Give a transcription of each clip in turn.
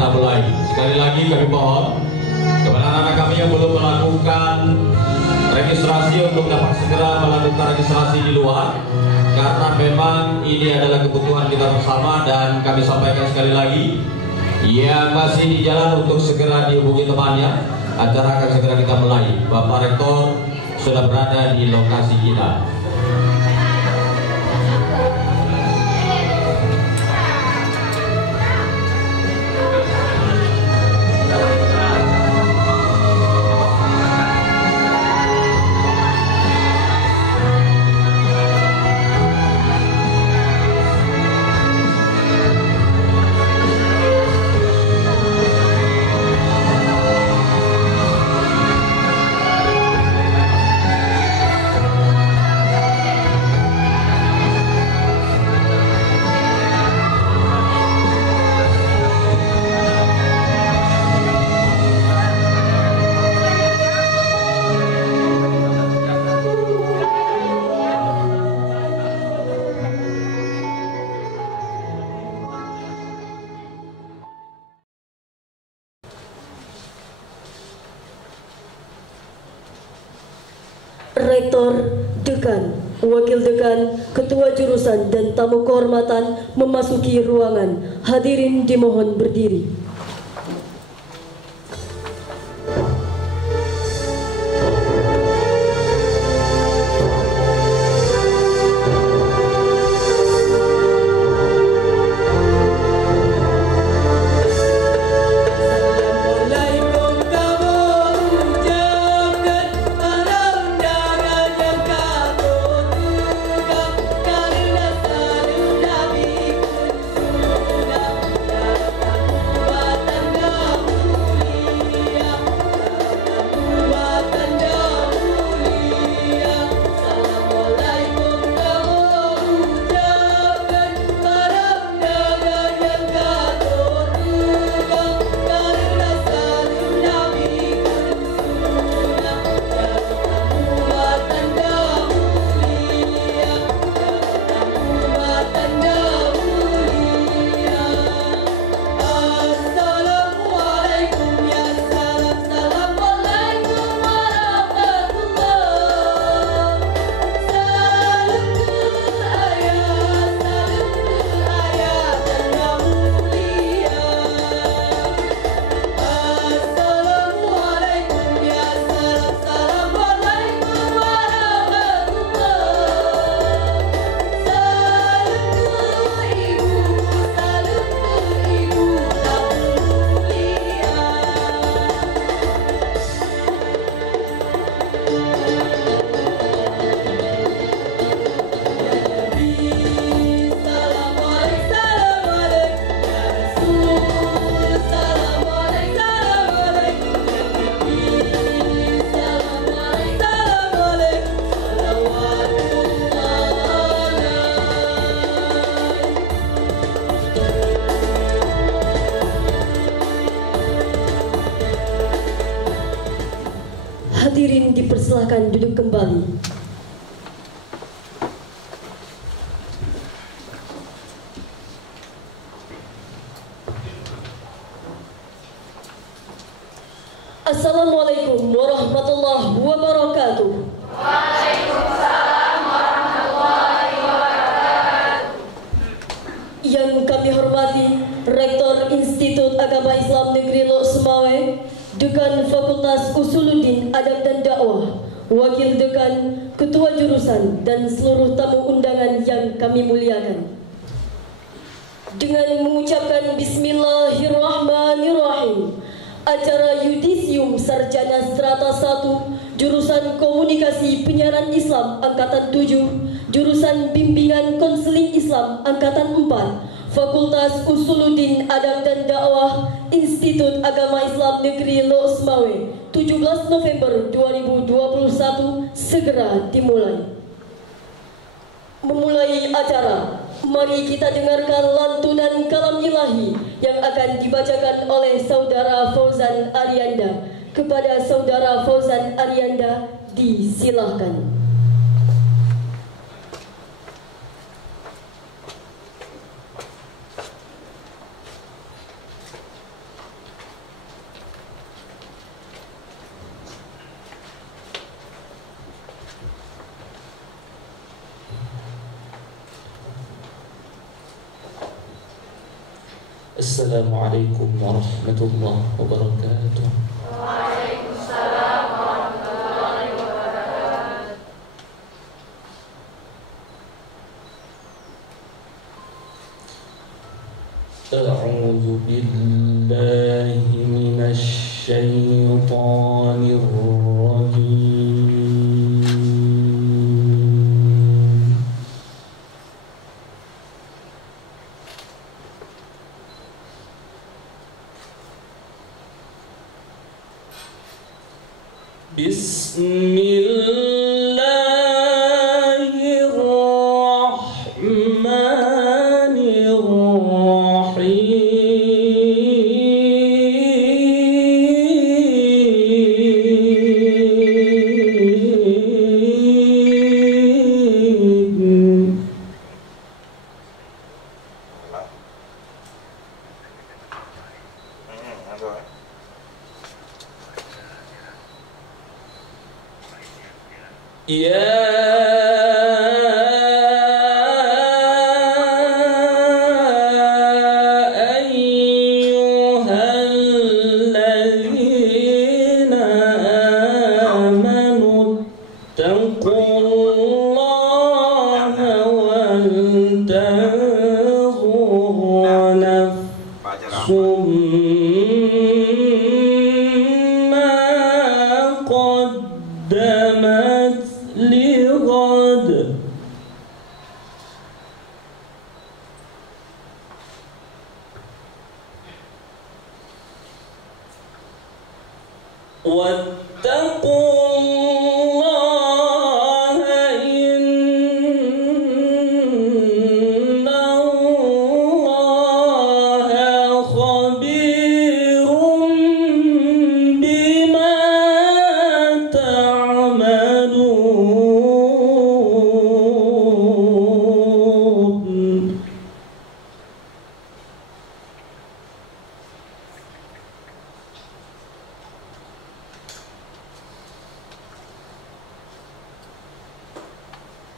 kita mulai. Sekali lagi kami mohon kepada anak-anak kami yang belum melakukan registrasi untuk dapat segera melakukan registrasi di luar, karena memang ini adalah kebutuhan kita bersama. Dan kami sampaikan sekali lagi, yang masih di jalan untuk segera dihubungi temannya. Acara akan segera kita mulai. Bapak Rektor sudah berada di lokasi kita. Rektor, Dekan, Wakil Dekan, Ketua Jurusan, dan tamu kehormatan memasuki ruangan. Hadirin dimohon berdiri. Hadirin dipersilakan duduk kembali. Assalamualaikum warahmatullahi wabarakatuh. Waalaikumsalam warahmatullahi wabarakatuh. Yang kami hormati Rektor Institut Agama Islam Negeri Lok Sumawe, Dekan Fakultas Usuluddin Adab dan Dakwah, Wakil Dekan, Ketua Jurusan, dan seluruh tamu undangan yang kami muliakan. Dengan mengucapkan Bismillahirrahmanirrahim, acara Yudisium Sarjana Strata 1 Jurusan Komunikasi Penyiaran Islam Angkatan 7, Jurusan Bimbingan Konseling Islam Angkatan 4, Fakultas Usuluddin Adab dan Dakwah Institut Agama Islam Negeri Lok Sumawe, 17 November 2021 segera dimulai. Memulai acara, mari kita dengarkan lantunan kalam ilahi yang akan dibacakan oleh Saudara Fauzan Arianda. Kepada Saudara Fauzan Arianda, disilahkan. Assalamualaikum warahmatullahi wabarakatuh. Waalaikumsalam warahmatullahi wabarakatuh. A'udzu billahi minasy syaithanir rajim. Bismillahirrahmanirrahim. قدمت لغد واتقوا الله إن الله خبير بما تعملون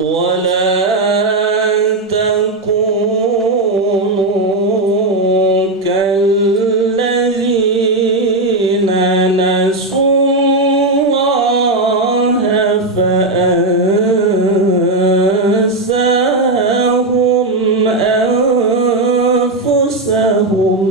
ولا تكونوا كالذين نسوا الله فأنساهم أنفسهم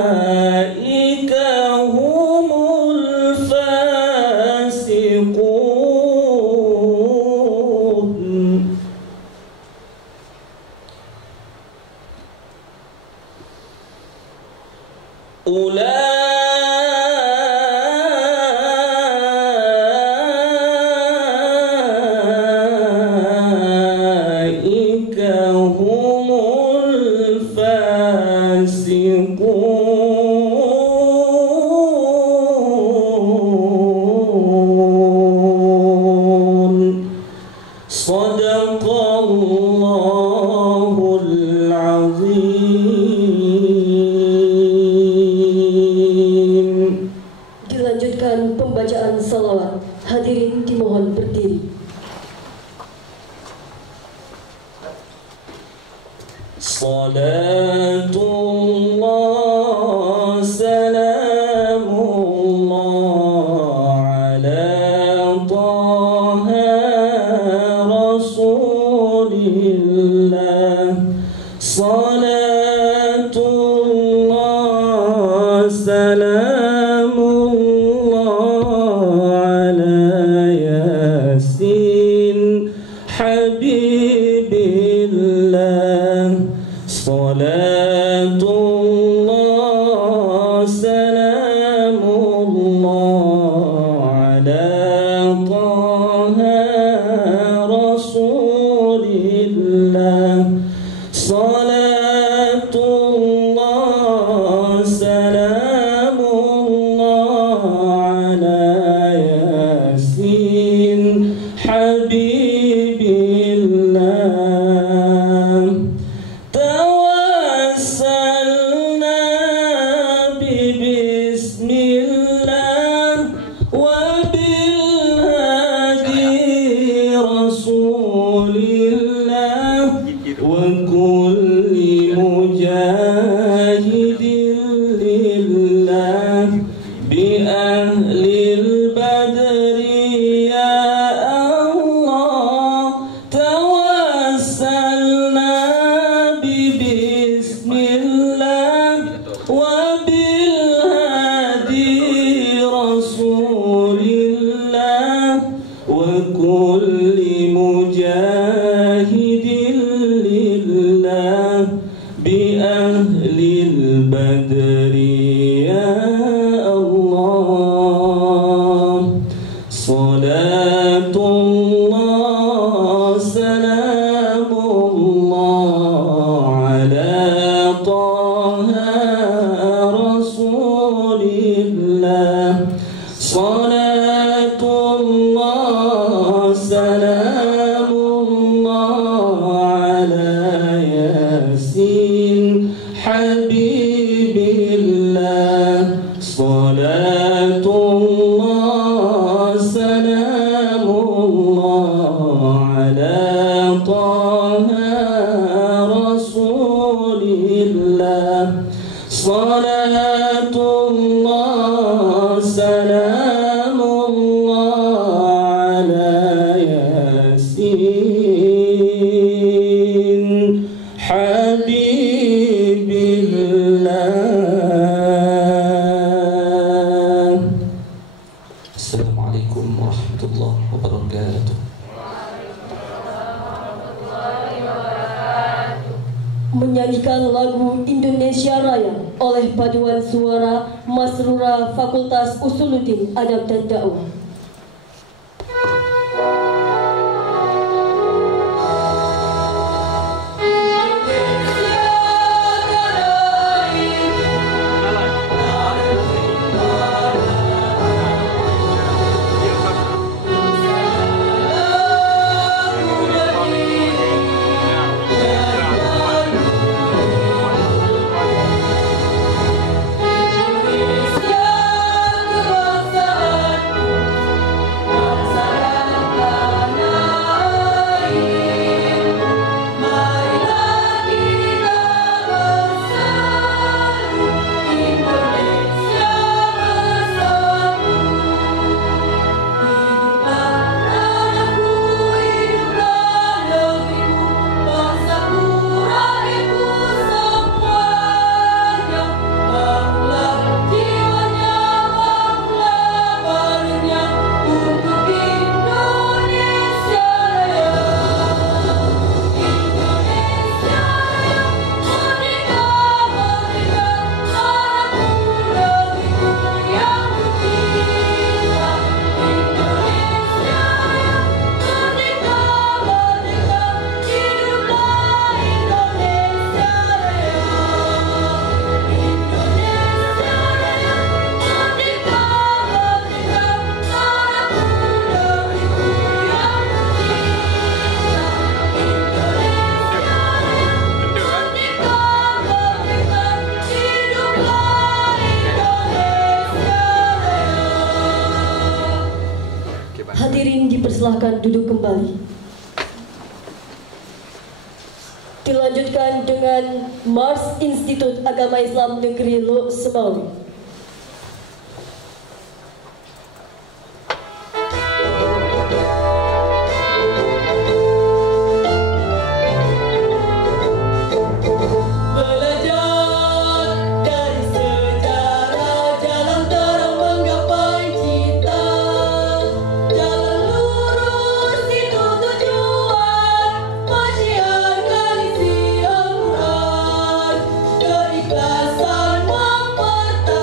أولئك هم الفاسقون أولئك هم الفاسقون صدق الله العظيم. Dilanjutkan pembacaan salawat. Hadirin dimohon berdiri. Salatullah salamullah ala taha rasulillah. Salatullah salamullah ala yasin habibillah. Salatullah salamullah ala taha rasulillah. Salatullah salamullah ala ياسين حبيب الله توسلنا ببسم الله وبالهادي رسول الله وكل مجاهد لله بأهل البدر يا الله توسلنا ببسم الله وبالهادي رسول الله وكل مجاهد لله بأهل البدر يا الله صلاة الله سلام الله على طه رسول الله صلاة الله سلام الله على ياسين حبيب الله صلاة الله سلام الله على طه رسول الله صلاة الله سلام الله على ياسين حبيب الله. السلام عليكم ورحمة الله وبركاته. Menyanyikan lagu Indonesia Raya oleh paduan suara Masrura Fakultas Usuluddin Adab dan Dakwah. Hadirin dipersilahkan duduk kembali. Dilanjutkan dengan Mars Institut Agama Islam Negeri Lok Semawi. Keikhlasan mempertahankan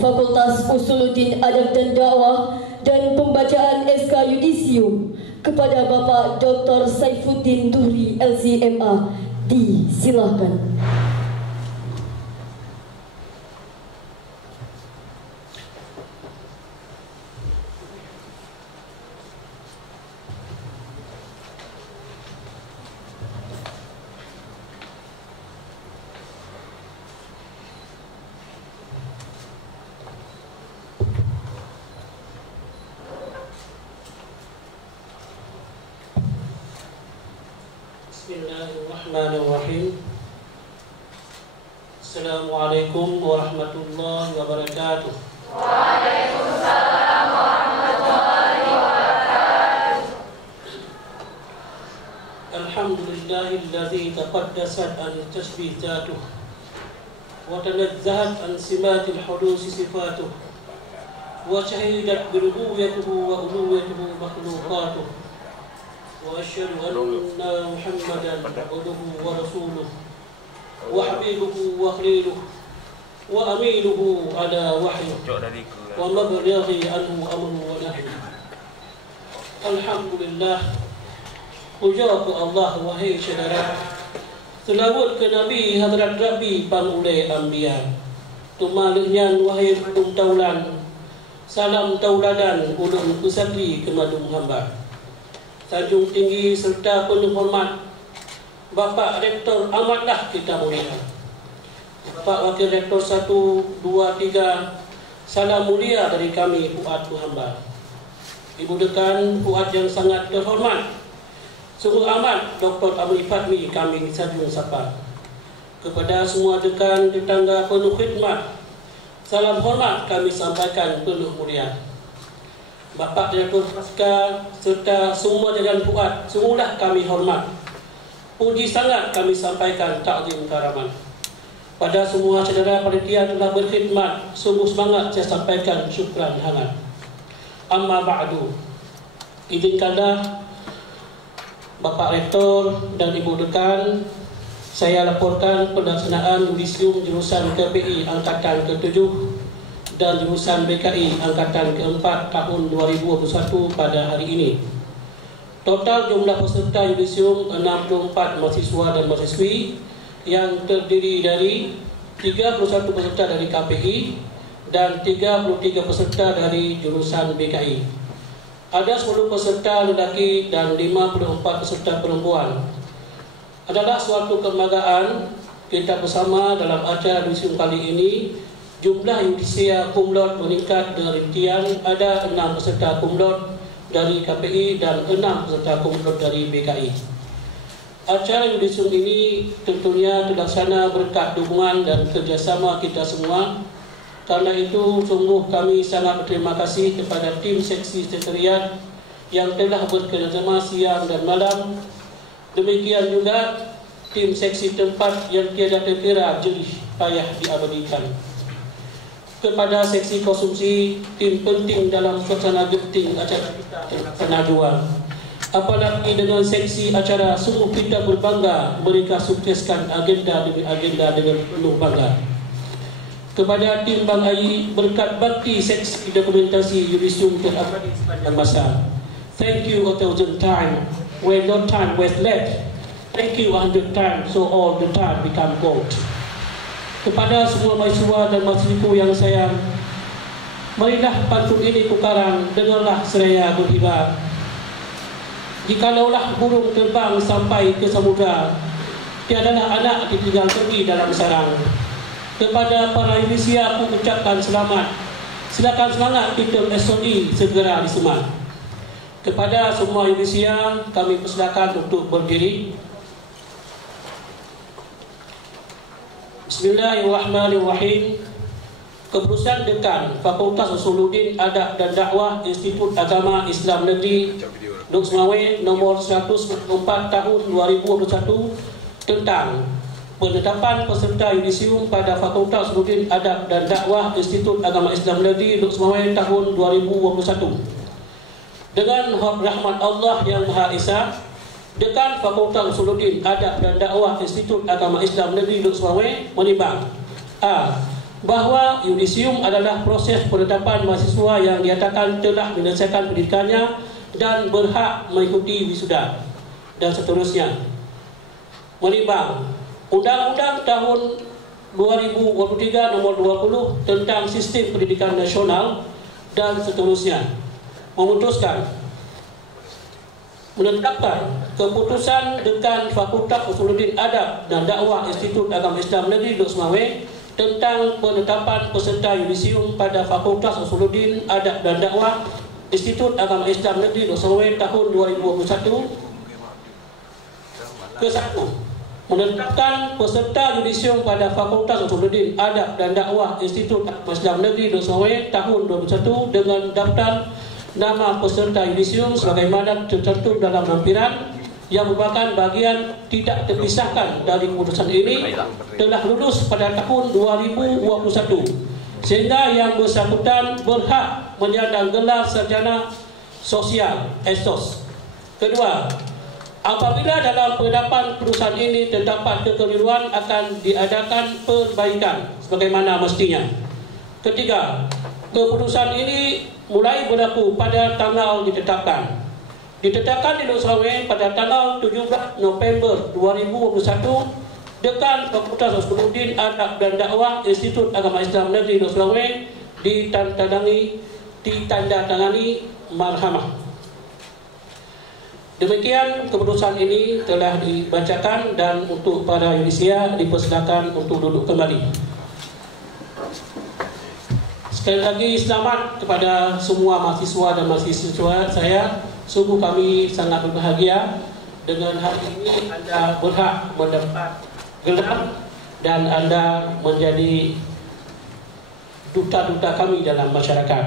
Fakultas Usuluddin Adab dan Dakwah dan pembacaan SK Yudisium kepada Bapak Dr. Saifuddin Duhri LCMA. Disilahkan. Bismillahirrahmanirrahim. Assalamualaikum warahmatullahi wabarakatuh. Waalaikumsalam warahmatullahi wabarakatuh. Alhamdulillahilladzi taqaddasat an tasbih zatuh wa tanazzahat an simatil hudusi sifatuh wa syahidat birububiyyatihi wa uluhiyyatihi makhluqatuh. وأشهد أن محمدا عبده ورسوله وحبيبه وخليله وأمينه على وحيه ومبلغ عنه أمره ونهيه. Alhamdulillah, puja ke Allah, wahai saudara. Selawat ke Nabi Hadrat Rabbi Pangulai Anbiya. Tumaliknya wahai taulan. Salam tauladan ulun kusatri kemadung hamba. Sanjung tinggi serta penuh hormat Bapak Rektor amatlah kita mulia, Bapak Wakil Rektor 1, 2, 3, salam mulia dari kami Fuad hamba. Ibu Dekan Fuad yang sangat terhormat, sungguh amat Dr. Amri Fatmi kami sanjung sapa. Kepada semua dekan tetangga penuh khidmat, salam hormat kami sampaikan penuh mulia. Bapak Direktur Pasca serta semua jajaran Fuad, sungguhlah kami hormat. Puji sangat kami sampaikan takzim karaman. Pada semua saudara panitia telah berkhidmat, sungguh semangat saya sampaikan syukran hangat. Amma ba'du. Izinkanlah Bapak Rektor dan Ibu Dekan, saya laporkan pelaksanaan Yudisium jurusan KPI Angkatan ke-7 dan jurusan BKI Angkatan ke-4 tahun 2021 pada hari ini. Total jumlah peserta Yudisium 64 mahasiswa dan mahasiswi yang terdiri dari 31 peserta dari KPI dan 33 peserta dari jurusan BKI. Ada 10 peserta lelaki dan 54 peserta perempuan. Adalah suatu kebanggaan kita bersama dalam acara Yudisium kali ini. Jumlah yudisia kumlot meningkat dengan rincian ada 6 peserta kumlot dari KPI dan 6 peserta kumlot dari BKI. Acara Yudisium ini tentunya terlaksana berkat dukungan dan kerjasama kita semua. Karena itu sungguh kami sangat berterima kasih kepada tim seksi sekretariat yang telah bekerjasama siang dan malam. Demikian juga tim seksi tempat yang tiada terkira jerih payah diabadikan. Kepada seksi konsumsi, tim penting dalam suasana genting acara kita terlaksana dua. Apalagi dengan seksi acara, sungguh kita berbangga mereka sukseskan agenda demi agenda dengan penuh bangga. Kepada tim Bang Ayi, berkat bakti seksi dokumentasi Yudisium terabadi sepanjang masa. Thank you 1,000 times, when no time was left. Thank you 100 times, so all the time become gold. Kepada semua mahasiswa dan mahasiswiku yang sayang, marilah pantun ini kukarang, dengarlah seraya berhibah. Jikalaulah burung terbang sampai ke samudra, tiadalah anak ditinggal pergi dalam sarang. Kepada para Yudisia aku ucapkan selamat. Silakan semangat kita SOE segera disemat. Kepada semua Yudisia kami persilakan untuk berdiri. Bismillahirrahmanirrahim. Keputusan Dekan Fakultas Usuluddin Adab dan Dakwah Institut Agama Islam Negeri Duk Semawe nomor 104 tahun 2021 tentang penetapan peserta Yudisium pada Fakultas Usuluddin Adab dan Dakwah Institut Agama Islam Negeri Duk Semawe tahun 2021. Dengan rahmat Allah yang Maha Esa, Dekan Fakultas Usuluddin Adab dan Dakwah Institut Agama Islam Negeri Duk Semawe menimbang: A. bahawa yudisium adalah proses penetapan mahasiswa yang dinyatakan telah menyelesaikan pendidikannya dan berhak mengikuti wisuda dan seterusnya. Menimbang Undang-Undang tahun 2023 nomor 20 tentang sistem pendidikan nasional dan seterusnya, memutuskan menetapkan keputusan Dekan Fakultas Usuluddin Adab dan Dakwah Institut Agama Islam Negeri Dok Semawe tentang penetapan peserta yudisium pada Fakultas Usuluddin Adab dan Dakwah Institut Agama Islam Negeri Dok Semawe tahun 2021. Ke-1, menetapkan peserta yudisium pada Fakultas Usuluddin Adab dan Dakwah Institut Agama Islam Negeri Dok Semawe tahun 2021 dengan daftar nama peserta yudisium sebagaimana tercantum dalam lampiran yang merupakan bagian tidak terpisahkan dari keputusan ini telah lulus pada tahun 2021 sehingga yang bersangkutan berhak menyandang gelar sarjana sosial (SOS). Kedua, apabila dalam penetapan keputusan ini terdapat kekeliruan akan diadakan perbaikan sebagaimana mestinya. Ketiga, keputusan ini mulai berlaku pada tanggal ditetapkan. Ditetapkan di Dok Semawe pada tanggal 17 November 2021, Dekan Fakultas Usuluddin Adab dan Dakwah Institut Agama Islam Negeri Dok Semawe ditandatangani marhamah. Demikian keputusan ini telah dibacakan dan untuk para yudisia dipersilakan untuk duduk kembali. Sekali lagi selamat kepada semua mahasiswa dan mahasiswa saya. Sungguh kami sangat berbahagia dengan hari ini Anda berhak mendapat gelar dan Anda menjadi duta-duta kami dalam masyarakat.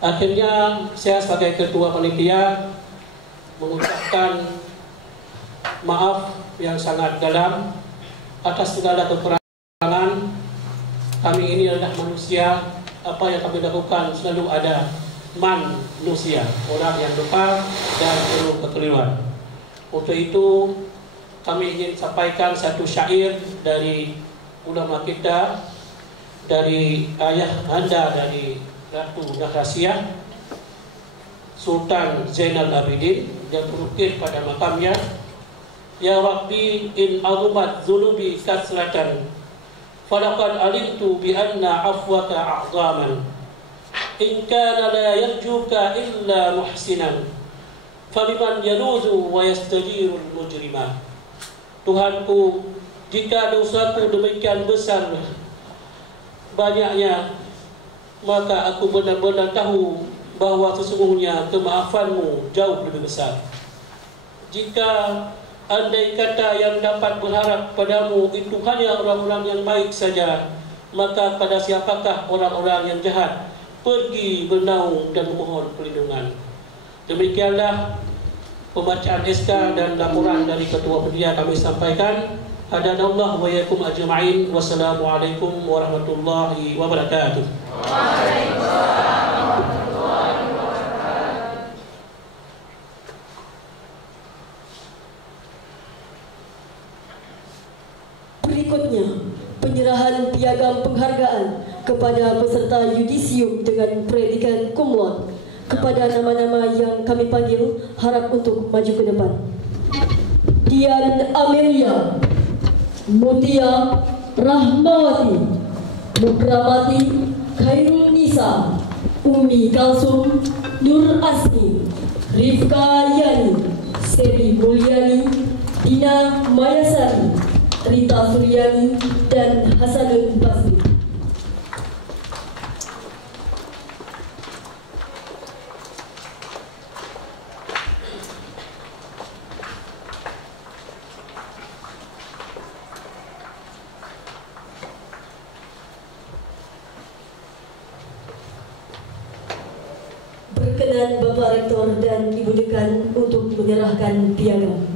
Akhirnya saya sebagai ketua panitia mengucapkan maaf yang sangat dalam atas segala kekurangan. Kami ini adalah manusia, apa yang kami lakukan selalu ada manusia, orang yang lupa dan penuh kekeliruan. Untuk itu kami ingin sampaikan satu syair dari ulama kita, dari ayah anda dari Ratu Nahrasyah Sultan Zainal Abidin yang berukir pada makamnya. Ya Rabbi in azumat zunubi kasratan falaqad alimtu bi anna afwaka a'zaman in kana la yarjuka illa muhsinan fabiman yaluzu wa yastajiru al-mujrima. Tuhanku, jika dosaku demikian besar banyaknya, maka aku benar-benar tahu bahawa sesungguhnya kemaafanmu jauh lebih besar. Jika andai kata yang dapat berharap padamu itu hanya orang-orang yang baik saja, maka pada siapakah orang-orang yang jahat pergi bernaung dan memohon perlindungan. Demikianlah pembacaan SK dan laporan dari Ketua Panitia kami sampaikan. Hadanallah wa iyyakum ajma'in. Wassalamualaikum warahmatullahi wabarakatuh. Waalaikumsalam warahmatullahi wabarakatuh. Berikutnya, penyerahan piagam penghargaan kepada peserta yudisium dengan predikat cum laude. Kepada nama-nama yang kami panggil, harap untuk maju ke depan. Dian Amelia, Mutia Rahmawati, Mukramati Khairul Nisa, Umi Kalsum, Nur Asmi, Rifka Yani, Sebi Mulyani, Dina Mayasari, Rita Suryani, dan Hasanul Basri. Berkenan Bapak Rektor dan Ibu Dekan untuk menyerahkan piagam.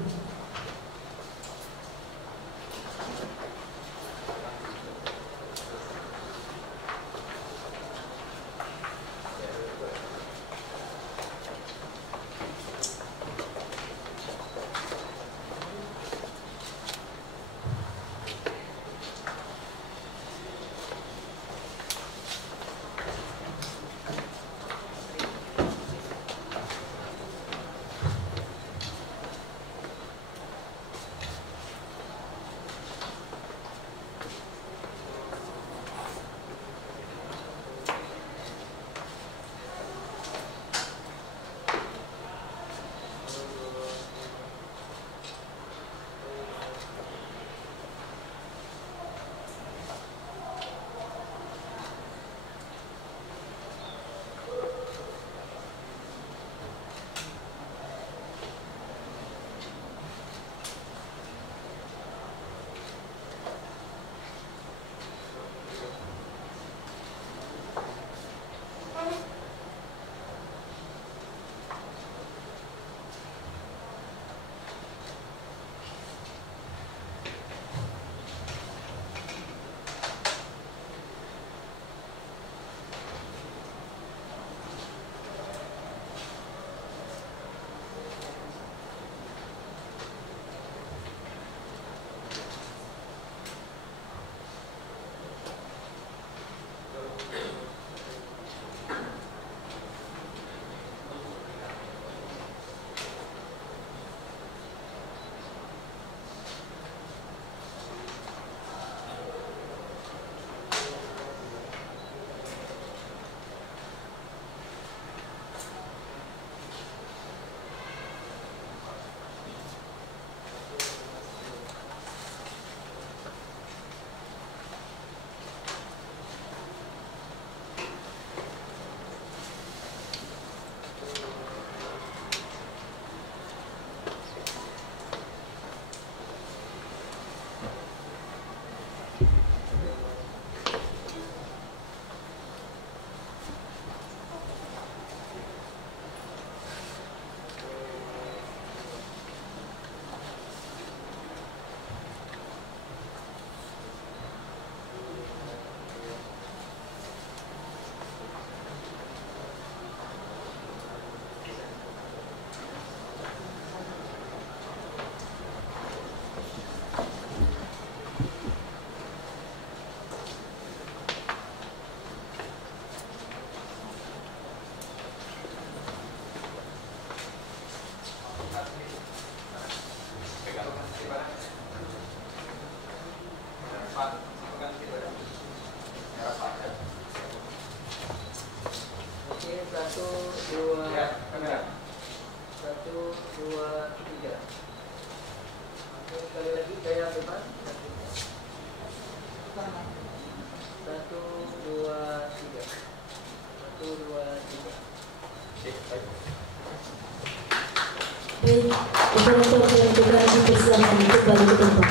Sekali lagi gaya depan. 1, 2, 3. 1, 2, 3. Baik, operator yang berani bersilakan kembali ke tempat.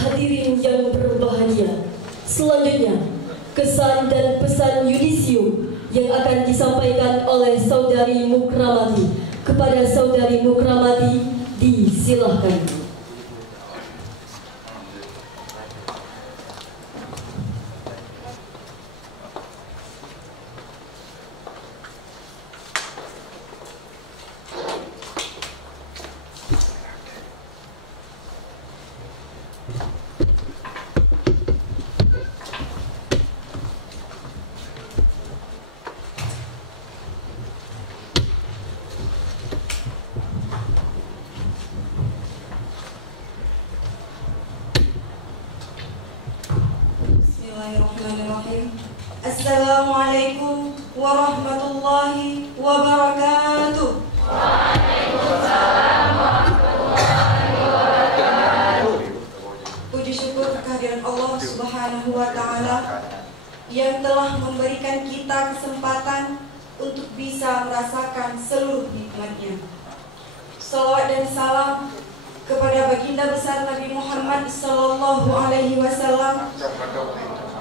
Hadirin yang berbahagia, selanjutnya kesan dan pesan yudisium yang akan disampaikan oleh Saudari Mukramati kepada Saudari Mukramati, disilahkan. Bismillahirrahmanirrahim. Assalamualaikum warahmatullahi wabarakatuh. Waalaikumsalam warahmatullahi wabarakatuh. Puji syukur kehadiran Allah Subhanahu wa Ta'ala yang telah memberikan kita kesempatan untuk bisa merasakan seluruh nikmatnya. Salawat dan salam kepada baginda besar Nabi Muhammad Sallallahu Alaihi Wasallam,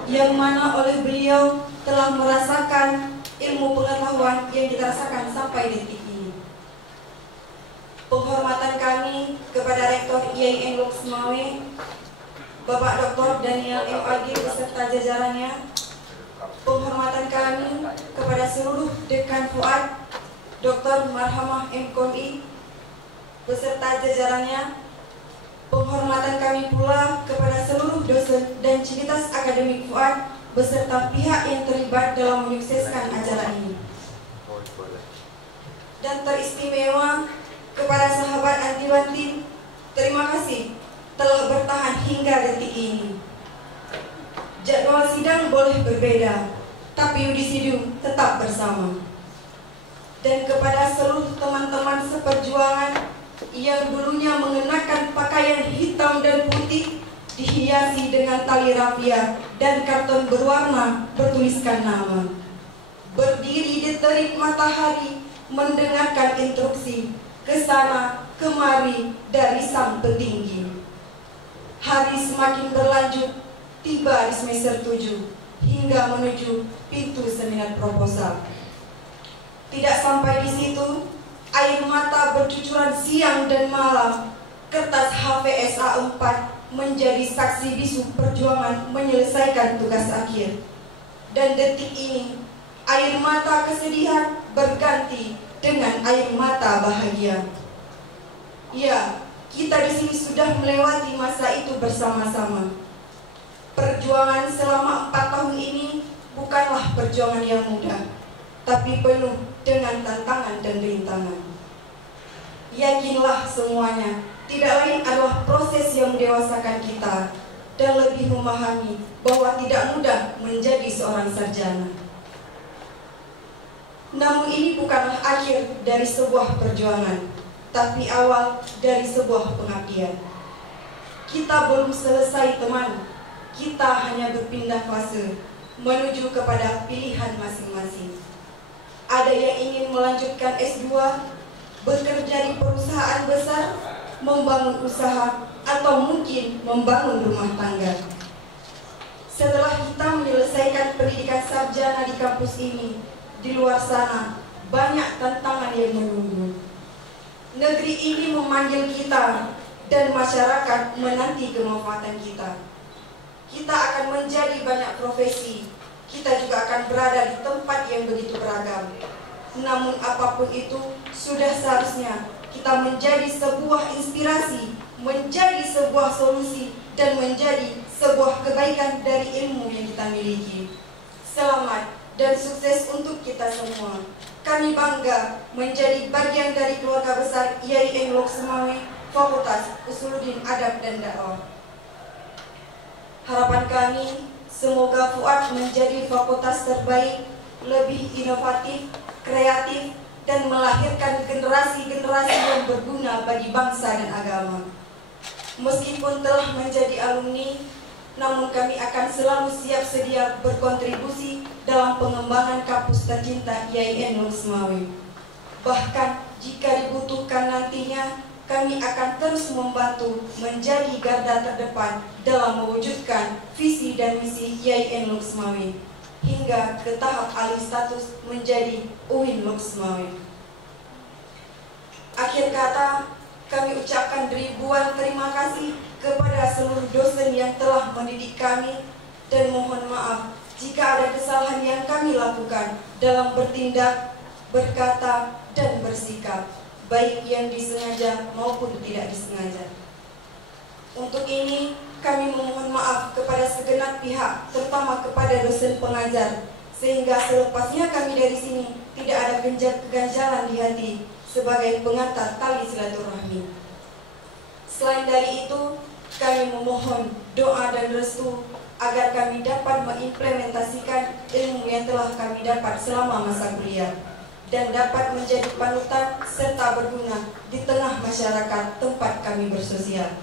yang mana oleh beliau telah merasakan ilmu pengetahuan yang kita rasakan sampai detik ini. Penghormatan kami kepada Rektor IAIN Loksmawe, Bapak Dr. Daniel M.Ag beserta jajarannya. Penghormatan kami kepada seluruh Dekan Fuad, Dr. Marhamah M. Kondi beserta jajarannya. Penghormatan kami pula kepada seluruh dosen dan Civitas Akademik Fuad beserta pihak yang terlibat dalam menyukseskan acara ini. Dan teristimewa kepada sahabat anti-banting, terima kasih telah bertahan hingga detik ini. Jadwal sidang boleh berbeda, tapi yudisium tetap bersama. Dan kepada seluruh teman-teman seperjuangan yang dulunya mengenakan pakaian hitam dan putih dihiasi dengan tali rafia dan karton berwarna bertuliskan nama, berdiri di terik matahari mendengarkan instruksi kesana kemari dari sang petinggi. Hari semakin berlanjut, tiba di semester 7 hingga menuju pintu seminar proposal. Tidak sampai di situ, air mata bercucuran siang dan malam. Kertas HVSA 4 menjadi saksi bisu perjuangan menyelesaikan tugas akhir. Dan detik ini, air mata kesedihan berganti dengan air mata bahagia. Ya, kita di sini sudah melewati masa itu bersama-sama. Perjuangan selama 4 tahun ini bukanlah perjuangan yang mudah, tapi penuh dengan tantangan dan rintangan. Yakinlah semuanya, tidak lain adalah proses yang mendewasakan kita dan lebih memahami bahwa tidak mudah menjadi seorang sarjana. Namun ini bukanlah akhir dari sebuah perjuangan, tapi awal dari sebuah pengabdian. Kita belum selesai, teman. Kita hanya berpindah fase menuju kepada pilihan masing-masing. Ada yang ingin melanjutkan S2, bekerja di perusahaan besar, membangun usaha, atau mungkin membangun rumah tangga. Setelah kita menyelesaikan pendidikan sarjana di kampus ini, di luar sana banyak tantangan yang menunggu. Negeri ini memanggil kita dan masyarakat menanti kemanfaatan kita. Kita akan menjadi banyak profesi, kita juga akan berada di tempat yang begitu beragam. Namun apapun itu, sudah seharusnya kita menjadi sebuah inspirasi, menjadi sebuah solusi, dan menjadi sebuah kebaikan dari ilmu yang kita miliki. Selamat dan sukses untuk kita semua. Kami bangga menjadi bagian dari keluarga besar IAIN Loksmawe, Fakultas Usuluddin Adab dan Dakwah. Harapan kami, semoga Fuad menjadi fakultas terbaik, lebih inovatif, kreatif, dan melahirkan generasi-generasi yang berguna bagi bangsa dan agama. Meskipun telah menjadi alumni, namun kami akan selalu siap sedia berkontribusi dalam pengembangan kampus tercinta IAIN Loksmawe. Bahkan jika dibutuhkan nantinya, kami akan terus membantu menjadi garda terdepan dalam mewujudkan visi dan misi IAIN Loksmawe hingga ke tahap alih status menjadi UIN Loksmawe. Akhir kata, kami ucapkan ribuan terima kasih kepada seluruh dosen yang telah mendidik kami, dan mohon maaf jika ada kesalahan yang kami lakukan dalam bertindak, berkata, dan bersikap, baik yang disengaja maupun tidak disengaja. Untuk ini, kami memohon maaf kepada segenap pihak, terutama kepada dosen pengajar, sehingga selepasnya kami dari sini tidak ada keganjalan di hati sebagai pengantar tali silaturahmi. Selain dari itu, kami memohon doa dan restu agar kami dapat mengimplementasikan ilmu yang telah kami dapat selama masa kuliah dan dapat menjadi panutan serta berguna di tengah masyarakat tempat kami bersosial.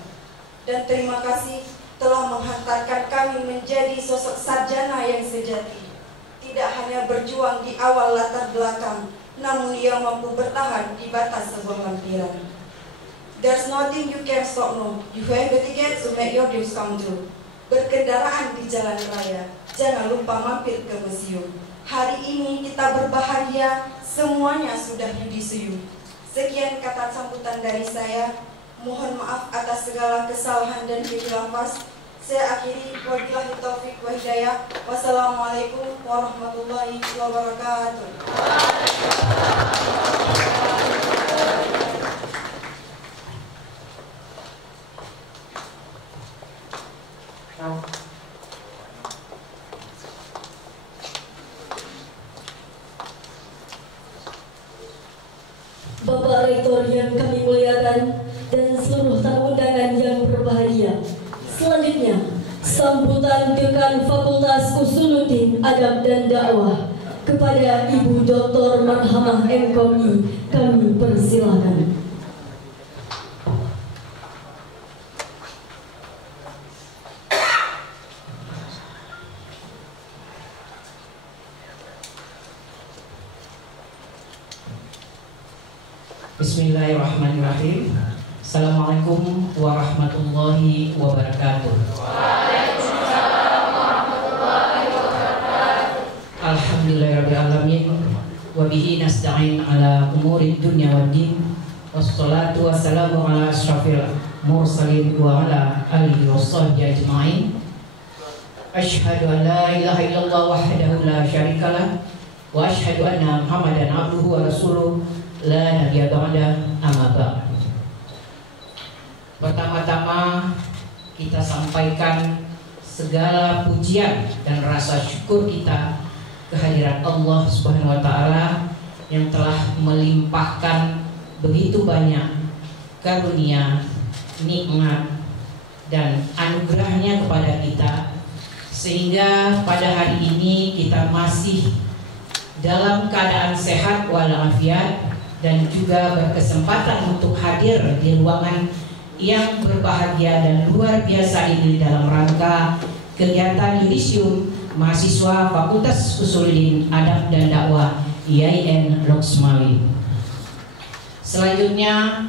Dan terima kasih telah menghantarkan kami menjadi sosok sarjana yang sejati, tidak hanya berjuang di awal latar belakang, namun ia mampu bertahan di batas sebuah lampiran. There's nothing you can stop now. You have the ticket to make your dreams come true. Berkendaraan di jalan raya, jangan lupa mampir ke museum. Hari ini kita berbahagia, semuanya sudah yudisium. Sekian kata sambutan dari saya. Mohon maaf atas segala kesalahan dan kekhilafan. Saya akhiri, wabillahi taufiq wa hidayah. Wassalamualaikum warahmatullahi wabarakatuh. Bapak Rektor yang kami muliakan dan seluruh tamu undangan yang berbahagia. Selanjutnya, sambutan Dekan Fakultas Usuluddin Adab dan Dakwah kepada Ibu Dr. Marhamah MKOI kami persilakan. Bismillahirrahmanirrahim. Assalamualaikum warahmatullahi wabarakatuh. Waalaikumsalam warahmatullahi wabarakatuh. Alhamdulillahirabbil alamin wa bihi nasta'in ala umuri dunya waddin. Wassalatu wassalamu ala asyrafil mursalin wa ala alihi washabbihi ajmain. Asyhadu an la ilaha illallah wahdahu la syarikalah wa asyhadu anna Muhammadan abduhu wa rasuluh la nabiyya ba'da, amma ba'd. Pertama-tama kita sampaikan segala pujian dan rasa syukur kita kehadirat Allah Subhanahu wa taala yang telah melimpahkan begitu banyak karunia, nikmat dan anugerahnya kepada kita, sehingga pada hari ini kita masih dalam keadaan sehat walafiat dan juga berkesempatan untuk hadir di ruangan yang berbahagia dan luar biasa ini dalam rangka kegiatan yudisium mahasiswa Fakultas Usuluddin Adab dan Dakwah IAIN Loksmawe. Selanjutnya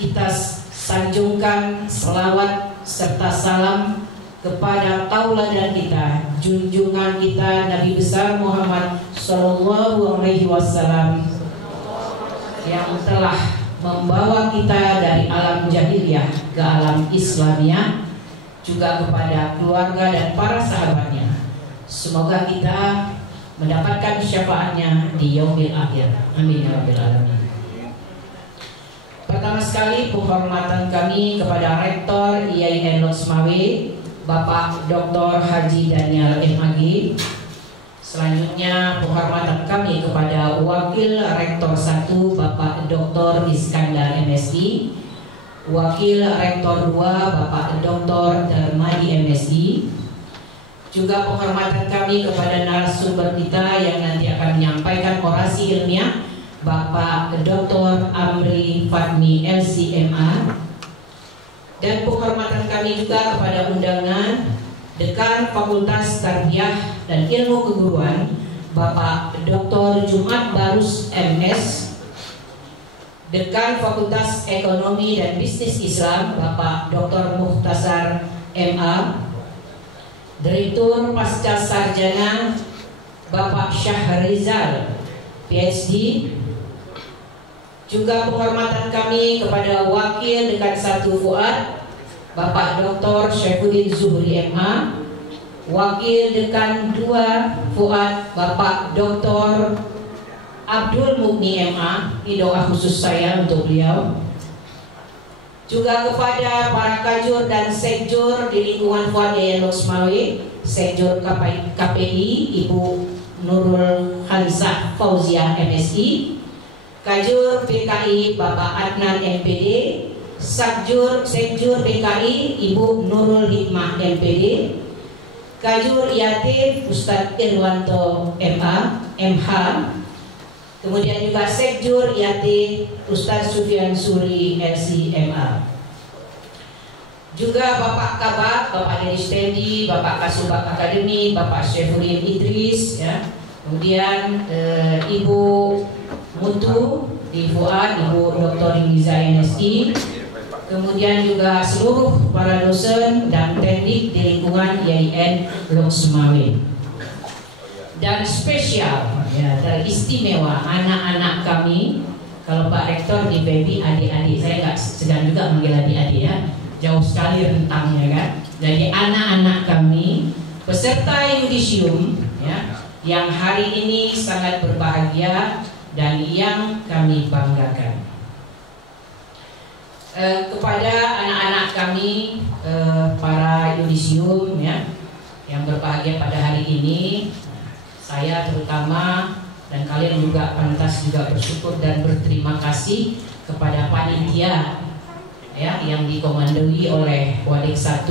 kita sanjungkan selawat serta salam kepada tauladan kita, junjungan kita Nabi besar Muhammad Sallallahu Alaihi Wasallam yang telah membawa kita dari alam jahiliyah ke alam Islamiyah, juga kepada keluarga dan para sahabatnya. Semoga kita mendapatkan syafaatnya di yaumil akhir. Amin ya rabbil alamin. Pertama sekali penghormatan kami kepada Rektor IAIN Loksmawe, Bapak Dr. Haji Daniel MAG. Selanjutnya penghormatan kami kepada Wakil Rektor 1 Bapak Dr. Iskandar MSI, Wakil Rektor 2 Bapak Dr. Darmadi MSI. Juga penghormatan kami kepada narasumber kita yang nanti akan menyampaikan orasi ilmiah, Bapak Dr. Amri Fatmi LCMA. Dan penghormatan kami juga kepada undangan Dekan Fakultas Tarbiyah dan Ilmu Keguruan, Bapak Dr. Jumat Barus MS. Dekan Fakultas Ekonomi dan Bisnis Islam, Bapak Dr. Muhtasar MA. Direktur Pasca Sarjana, Bapak Syahrizal PhD. Juga penghormatan kami kepada Wakil Dekan 1 Fuad, Bapak Dr. Syaifuddin Zuhri MA. Wakil Dekan 2 Fuad, Bapak Dr. Abdul Mugni MA. Ini doa khusus saya untuk beliau. Juga kepada para kajur dan sekjur di lingkungan Fuad IAIN Loksmawe, Sekjur KPI Ibu Nurul Hansah Fauziah MSI, Kajur PKI Bapak Adnan MPD, Sekjur PKI Ibu Nurul Hikmah MPD, Kajur IAT Ustadz Irwanto MH, kemudian juga Sekjur IAT Ustadz Sufyan Suri LCMA. Juga Bapak Kabak, Bapak Dedi Stendi, Bapak Kasubag Akademi, Bapak Syaifuddin Idris, ya. Kemudian Ibu Mutu di Fuad, Ibu Dr. Iniza MSI. Kemudian juga seluruh para dosen dan teknik di lingkungan IAIN Loksmawe. Dan spesial, ya, teristimewa anak-anak kami. Kalau Pak Rektor di baby adik-adik, saya nggak segan juga manggil adik-adik ya, jauh sekali rentangnya kan. Jadi anak-anak kami peserta yudisium ya, yang hari ini sangat berbahagia dan yang kami banggakan. Kepada anak-anak kami para yudisium ya, yang berbahagia pada hari ini, saya terutama dan kalian juga pantas juga bersyukur dan berterima kasih kepada panitia ya, yang dikomandoi oleh Wadik 1,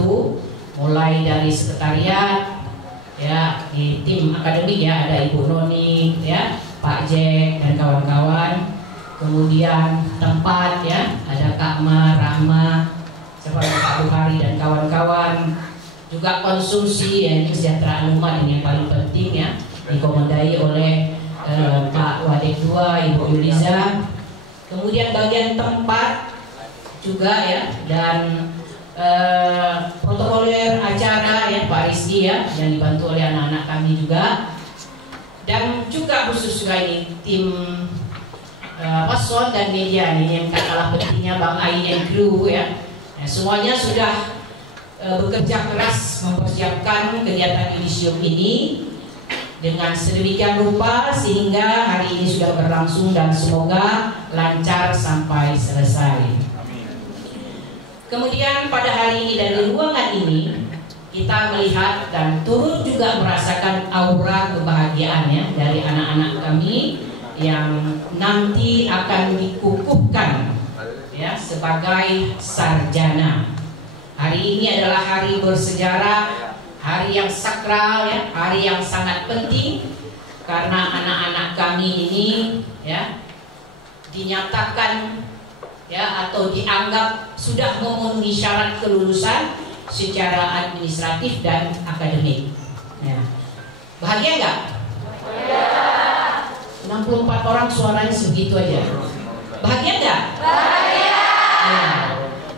mulai dari sekretariat ya, di tim akademik ya, ada Ibu Noni ya, Pak Jack dan kawan-kawan. Kemudian tempat ya, ada Kak Ma, Rahma, seperti Pak Bukhari dan kawan-kawan. Juga konsumsi ya, kesejahteraan umat ini yang paling penting ya, dikomandai oleh Pak Wadik 2, Ibu Yuliza. Kemudian bagian tempat juga ya, dan protokoler acara ya, Pak Rizky ya, yang dibantu oleh anak-anak kami juga. Dan juga khusus juga ini tim Pason dan media ini yang tak kalah pentingnya Bang Ain dan kru ya. Nah, semuanya sudah bekerja keras mempersiapkan kegiatan yudisium ini dengan sedemikian rupa sehingga hari ini sudah berlangsung dan semoga lancar sampai selesai. Kemudian pada hari ini dan di ruangan ini kita melihat dan turut juga merasakan aura kebahagiaannya dari anak-anak kami yang nanti akan dikukuhkan ya sebagai sarjana. Hari ini adalah hari bersejarah, hari yang sakral ya, hari yang sangat penting karena anak-anak kami ini ya dinyatakan ya atau dianggap sudah memenuhi syarat kelulusan secara administratif dan akademik. Ya. Bahagia nggak? 64 orang suaranya segitu aja. Bahagia nggak? Bahagia. Ya.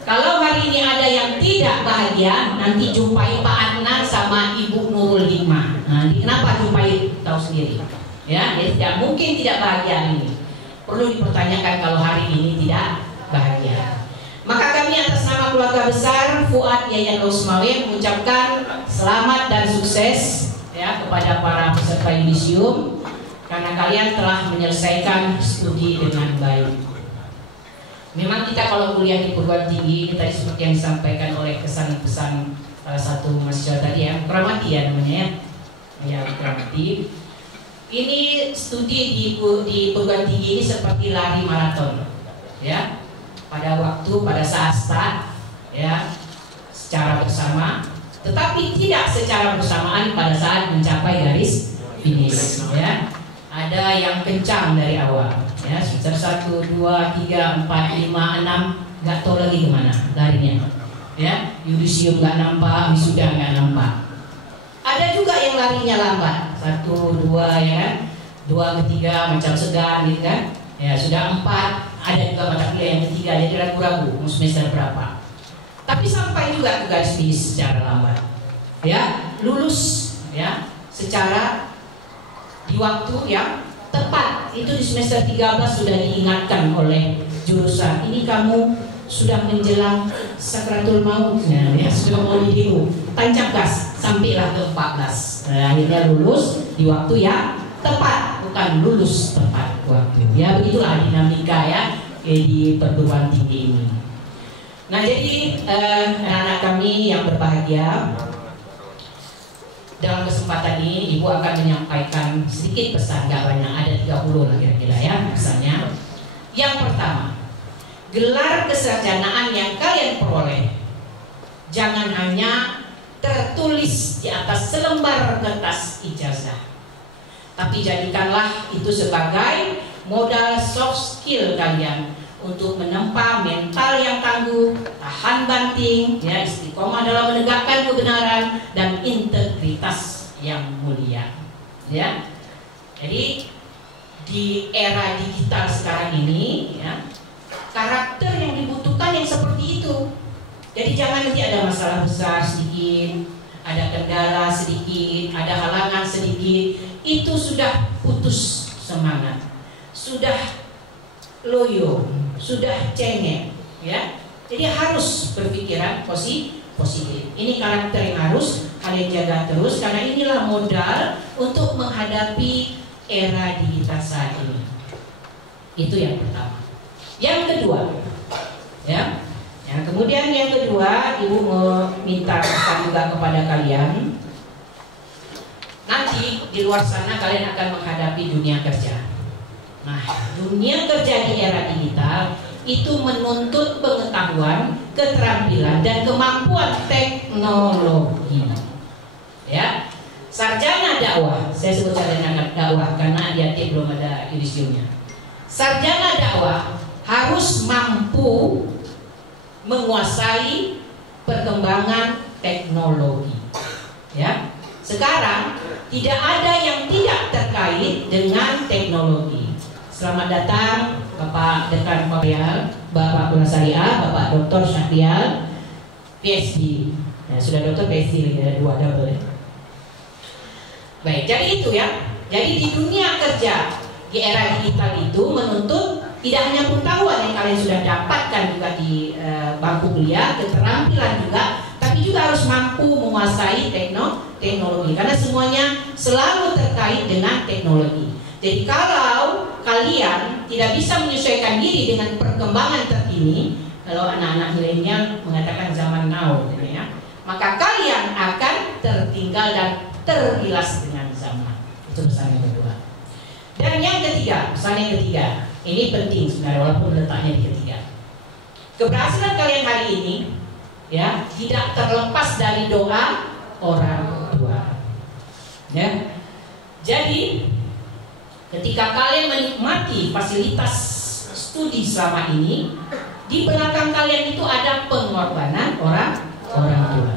Kalau hari ini ada yang tidak bahagia, nanti jumpai Pak Adnan sama Ibu Nurul Hikmah. Nah, kenapa jumpai tahu sendiri? Ya, jadi tidak mungkin tidak bahagia ini. Perlu dipertanyakan kalau hari ini tidak bahagia. Maka kami atas nama keluarga besar Fuad IAIN Loksmawe mengucapkan selamat dan sukses ya ya kepada para peserta yudisium karena kalian telah menyelesaikan studi dengan baik. Memang kita kalau kuliah di perguruan tinggi, tadi seperti yang disampaikan oleh kesan-pesan salah satu mahasiswa tadi ya, Kramati ya namanya ya, Kramati. Ini studi di perguruan tinggi ini seperti lari maraton, ya. Pada saat start, ya, secara bersama, tetapi tidak secara bersamaan pada saat mencapai garis finish, ya. Ada yang kencang dari awal, ya, sekitar 1, 2, 3, 4, 5, 6, nggak tahu lagi kemana larinya, ya. Yudisium nggak nampak, wisuda nggak nampak. Ada juga yang larinya lambat, 1, 2, ya kan, 2 ketiga macam segan, gitu kan, ya sudah 4. Ada juga mata kuliah yang ketiga, jadi ragu-ragu mau semester berapa. Tapi sampai juga ke garis finish secara lambat, ya, lulus, ya, secara di waktu yang tepat. Itu di semester 13 sudah diingatkan oleh jurusan, ini kamu sudah menjelang sakratul maut, ya, sudah mau dirimu, tancap gas, sampailah ke 14. Nah, akhirnya lulus di waktu yang tepat, bukan lulus tepat waktu. Ya begitulah dinamika ya di perguruan tinggi ini. Nah jadi anak-anak kami yang berbahagia, dalam kesempatan ini Ibu akan menyampaikan sedikit pesan, gak banyak, ada 30 lah kira-kira ya pesannya. Yang pertama, gelar kesarjanaan yang kalian peroleh jangan hanya tertulis di atas selembar kertas ijazah, tapi jadikanlah itu sebagai modal soft skill kalian untuk menempa mental yang tangguh, tahan banting, ya, istiqomah dalam menegakkan kebenaran dan integritas yang mulia. Ya, jadi di era digital sekarang ini, ya, karakter yang dibutuhkan yang seperti itu. Jadi jangan nanti ada masalah besar sedikit, ada kendala sedikit, ada halangan sedikit, itu sudah putus semangat, sudah loyo, sudah cengeng, ya. Jadi harus berpikiran positif. Ini karakter yang harus kalian jaga terus, karena inilah modal untuk menghadapi era digital saat ini. Itu yang pertama. Yang kedua, ya. Yang kemudian yang kedua, Ibu mau minta pesan juga kepada kalian. Nanti di luar sana kalian akan menghadapi dunia kerja. Nah, dunia kerja di era digital itu menuntut pengetahuan, keterampilan, dan kemampuan teknologi. Ya, sarjana dakwah, saya sebut sarjana dakwah karena di hati belum ada yudisiumnya. Sarjana dakwah harus mampu menguasai perkembangan teknologi. Ya, sekarang tidak ada yang tidak terkait dengan teknologi. Selamat datang Bapak Dekan Syahrial, Bapak Guna Syariah, Bapak Dr. Syahrial, PhD. Ya, sudah Dr. PhD ya, 2 double. Ya. Baik, jadi itu ya. Jadi di dunia kerja di era digital itu menuntut tidak hanya pengetahuan yang kalian sudah dapatkan juga di bangku kuliah, keterampilan juga, tapi juga harus mampu menguasai teknologi karena semuanya selalu terkait dengan teknologi. Jadi kalau kalian tidak bisa menyesuaikan diri dengan perkembangan terkini, kalau anak-anak milenial mengatakan zaman now, ya, maka kalian akan tertinggal dan tergilas dengan zaman. Itu pesan yang kedua. Dan yang ketiga, pesan yang ketiga, ini penting sebenarnya walaupun letaknya di ketiga. Keberhasilan kalian hari ini, ya, tidak terlepas dari doa orang tua. Ya, jadi ketika kalian menikmati fasilitas studi selama ini, di belakang kalian itu ada pengorbanan orang tua.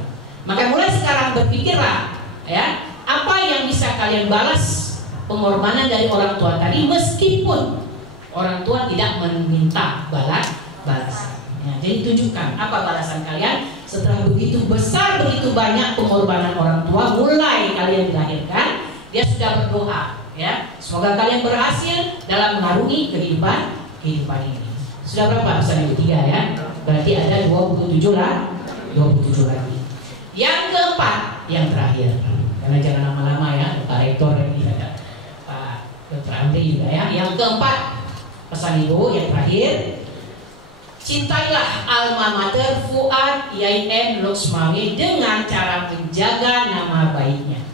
Maka mulai sekarang berpikirlah, ya, apa yang bisa kalian balas pengorbanan dari orang tua tadi, meskipun orang tua tidak meminta balasan. Ya, jadi tunjukkan apa balasan kalian setelah begitu besar, begitu banyak pengorbanan orang tua. Mulai kalian dilahirkan, dia sudah berdoa. Ya, semoga kalian berhasil dalam mengarungi kehidupan ini. Sudah berapa pesan yang ketiga ya? Berarti ada 27 lagi. Yang keempat, yang terakhir. karena jangan lama-lama ya, Pak Rektor ini ada Pak Dr. Andri juga ya. Yang keempat, pesan Ibu yang terakhir, cintailah alma mater Fuad YM Luxmawi dengan cara menjaga nama baiknya.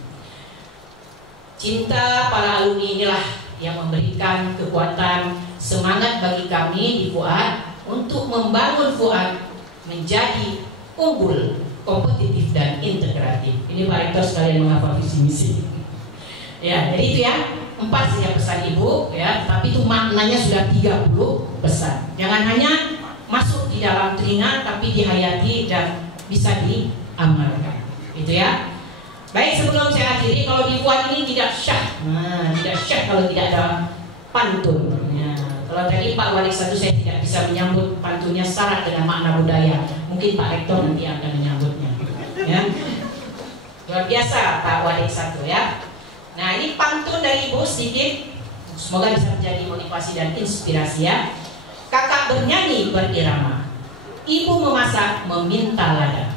Cinta para alumni inilah yang memberikan kekuatan semangat bagi kami di Fuad untuk membangun Fuad menjadi unggul, kompetitif dan integratif. Ini Pak Rektor sekalian menghafal visi misi. Ya, jadi itu ya 4 saja pesan Ibu ya, tapi itu maknanya sudah 30 pesan. Jangan hanya masuk di dalam telinga tapi dihayati dan bisa diamalkan. Itu ya. Baik, sebelum saya akhiri, kalau di Fuad ini tidak syah. Nah, tidak syah kalau tidak ada pantun. Ya. Kalau tadi Pak Wali satu saya tidak bisa menyambut pantunnya syarat dengan makna budaya. Mungkin Pak Rektor nanti akan menyambutnya. Ya. Luar biasa Pak Wali satu ya. Nah, ini pantun dari Ibu sedikit. Semoga bisa menjadi motivasi dan inspirasi ya. Kakak bernyanyi berirama, ibu memasak meminta lada.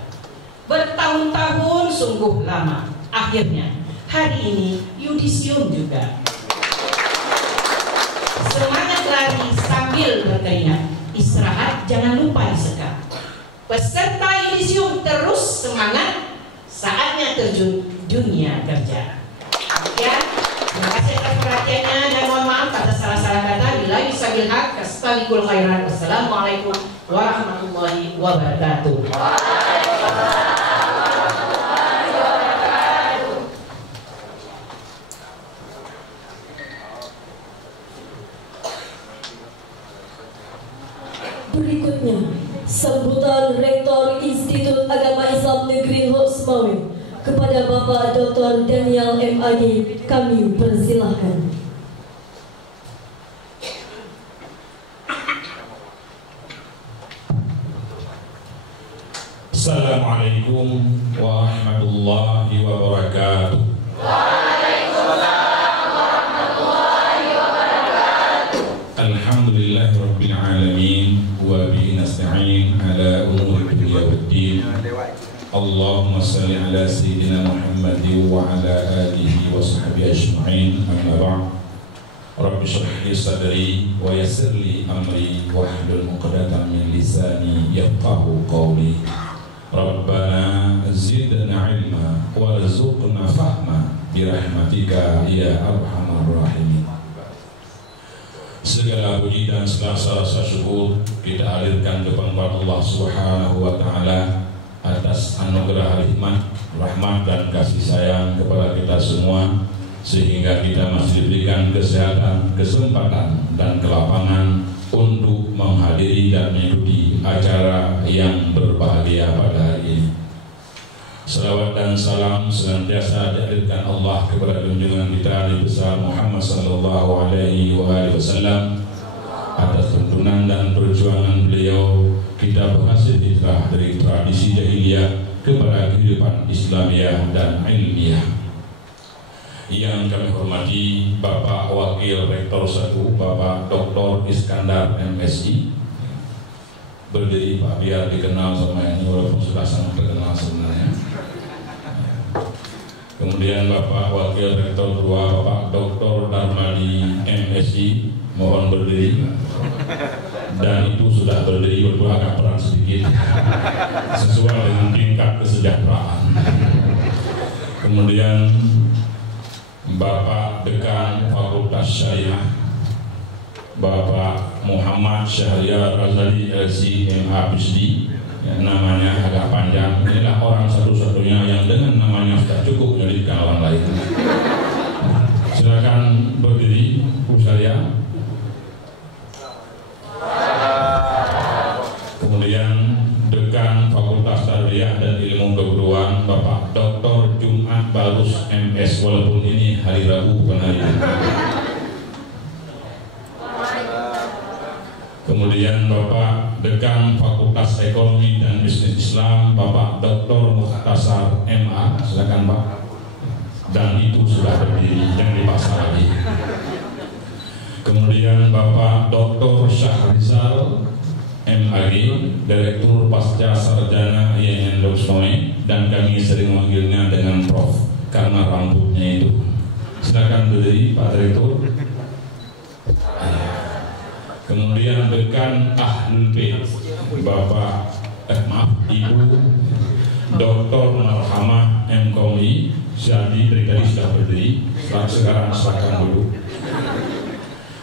Bertahun-tahun sungguh lama, akhirnya hari ini yudisium juga. Semangat lari sambil berkeringat, istirahat jangan lupa disekat. Peserta yudisium terus semangat, saatnya terjun dunia kerja. Ya, terima kasih atas perhatiannya dan mohon maaf atas salah-salah kata. Bila bisa bilhaq, astaghfirul khairan. Wassalamualaikum warahmatullahi wabarakatuh. Berikutnya, sambutan Rektor Institut Agama Islam Negeri Luxmawi kepada Bapak Dr. Daniel MAG, kami persilahkan. Assalamualaikum warahmatullahi wabarakatuh. Waalaikumsalam warahmatullahi wabarakatuh. Alhamdulillahi rabbil alamin wa bihi nasta'in ala umuri dunya waddin. Allahumma salli ala sayyidina Muhammad wa ala alihi wa sahbihi ajma'in. Amma ba'd. Rabbi shrah li sadri wa yassir li amri wahlul 'uqdatam min lisani yafqahu qawli. Rabbana zidna ilma warzuqna fahma birahmatika ya arhamar rahimin. Segala puji dan segala rasa syukur kita alirkan kepada Allah Subhanahu wa taala atas anugerah hikmat, rahmat dan kasih sayang kepada kita semua, sehingga kita masih diberikan kesehatan, kesempatan dan kelapangan untuk menghadiri dan mengikuti acara yang berbahagia pada hari ini. Salawat dan salam senantiasa dialirkan Allah kepada junjungan kita Nabi besar Muhammad sallallahu alaihi wasallam. Atas tuntunan dan perjuangan beliau, kita berhasil hijrah dari tradisi jahiliyah kepada kehidupan Islamiyah dan ilmiah. Yang kami hormati Bapak Wakil Rektor 1, Bapak Dr. Iskandar MSI. Berdiri Pak, biar dikenal sama ini walaupun sudah sangat terkenal sebenarnya. Kemudian Bapak Wakil Rektor 2, Bapak Dr. Darmadi MSI, mohon berdiri. Dan itu sudah berdiri walaupun agak peran sedikit sesuai dengan tingkat kesejahteraan. Kemudian Bapak Dekan Fakultas Syariah, Bapak Muhammad Syahriar Razali LC MA PhD, ya, namanya agak panjang. Inilah orang satu-satunya yang dengan namanya sudah cukup menyulitkan orang lain. Silakan berdiri, Bu Syahriar. Kemudian Dekan Fakultas Tarbiyah dan Ilmu Keguruan, Bapak Dr. Jumat Balus MS, walaupun ini hari Rabu bukan hari Jumat. Kemudian Bapak Dekan Fakultas Ekonomi dan Bisnis Islam, Bapak Dr. Mukhtasar MA, silakan Pak. Dan itu sudah berdiri, yang dipaksa lagi. Kemudian Bapak Dr. Syahrizal MAG, Direktur Pasca Sarjana IAIN Luxmawi, dan kami sering memanggilnya dengan Prof. karena rambutnya itu. Silakan berdiri Pak Direktur. Kemudian dekan Ahlul Bait Bapak Ibu Dr. Marhamah M. Komli Syadi Brigadi sudah berdiri. Sekarang silakan dulu.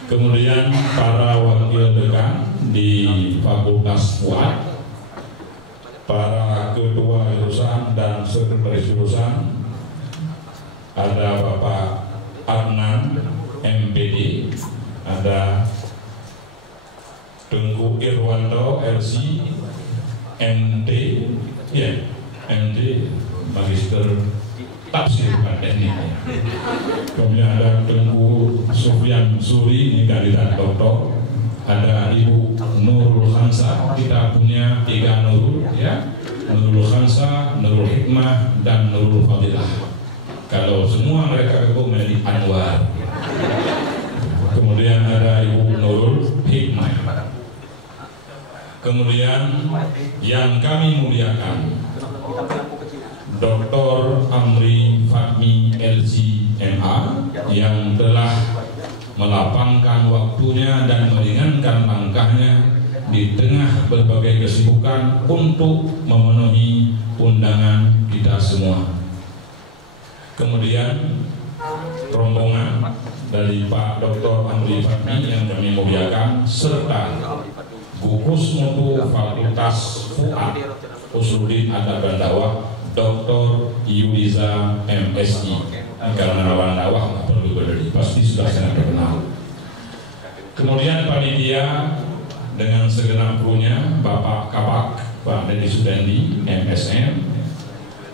Kemudian para wakil dekan di Fakultas Fuad, para ketua jurusan dan sekretaris jurusan, ada Bapak Adnan MPD, ada Tengku Irwanto LC MD, ya MD Magister Tafsir bukan teknik. Kemudian ada Tengku Sufyan Suri, ini kandidat doktor. Ada Ibu Nurul Khansa, kita punya 3 Nurul, ya, Nurul Khansa, Nurul Hikmah, dan Nurul Fadilah. Kalau semua mereka itu menjadi Anwar. Kemudian ada Ibu Nurul Hikmah. Kemudian yang kami muliakan Dr. Amri Fatmi LC MA yang telah melapangkan waktunya dan meringankan langkahnya di tengah berbagai kesibukan untuk memenuhi undangan kita semua. Kemudian rombongan dari Pak Dr. Amri Fatmi yang kami muliakan serta gugus mutu Fakultas Fuad Usuluddin Adab dan Dakwah Dr. Yuliza MSI. Karena lawan dakwah nggak perlu berdiri, pasti sudah sangat terkenal. Kemudian panitia dengan segenap krunya, Bapak Kabak, Pak Deddy Sudendi, MSN,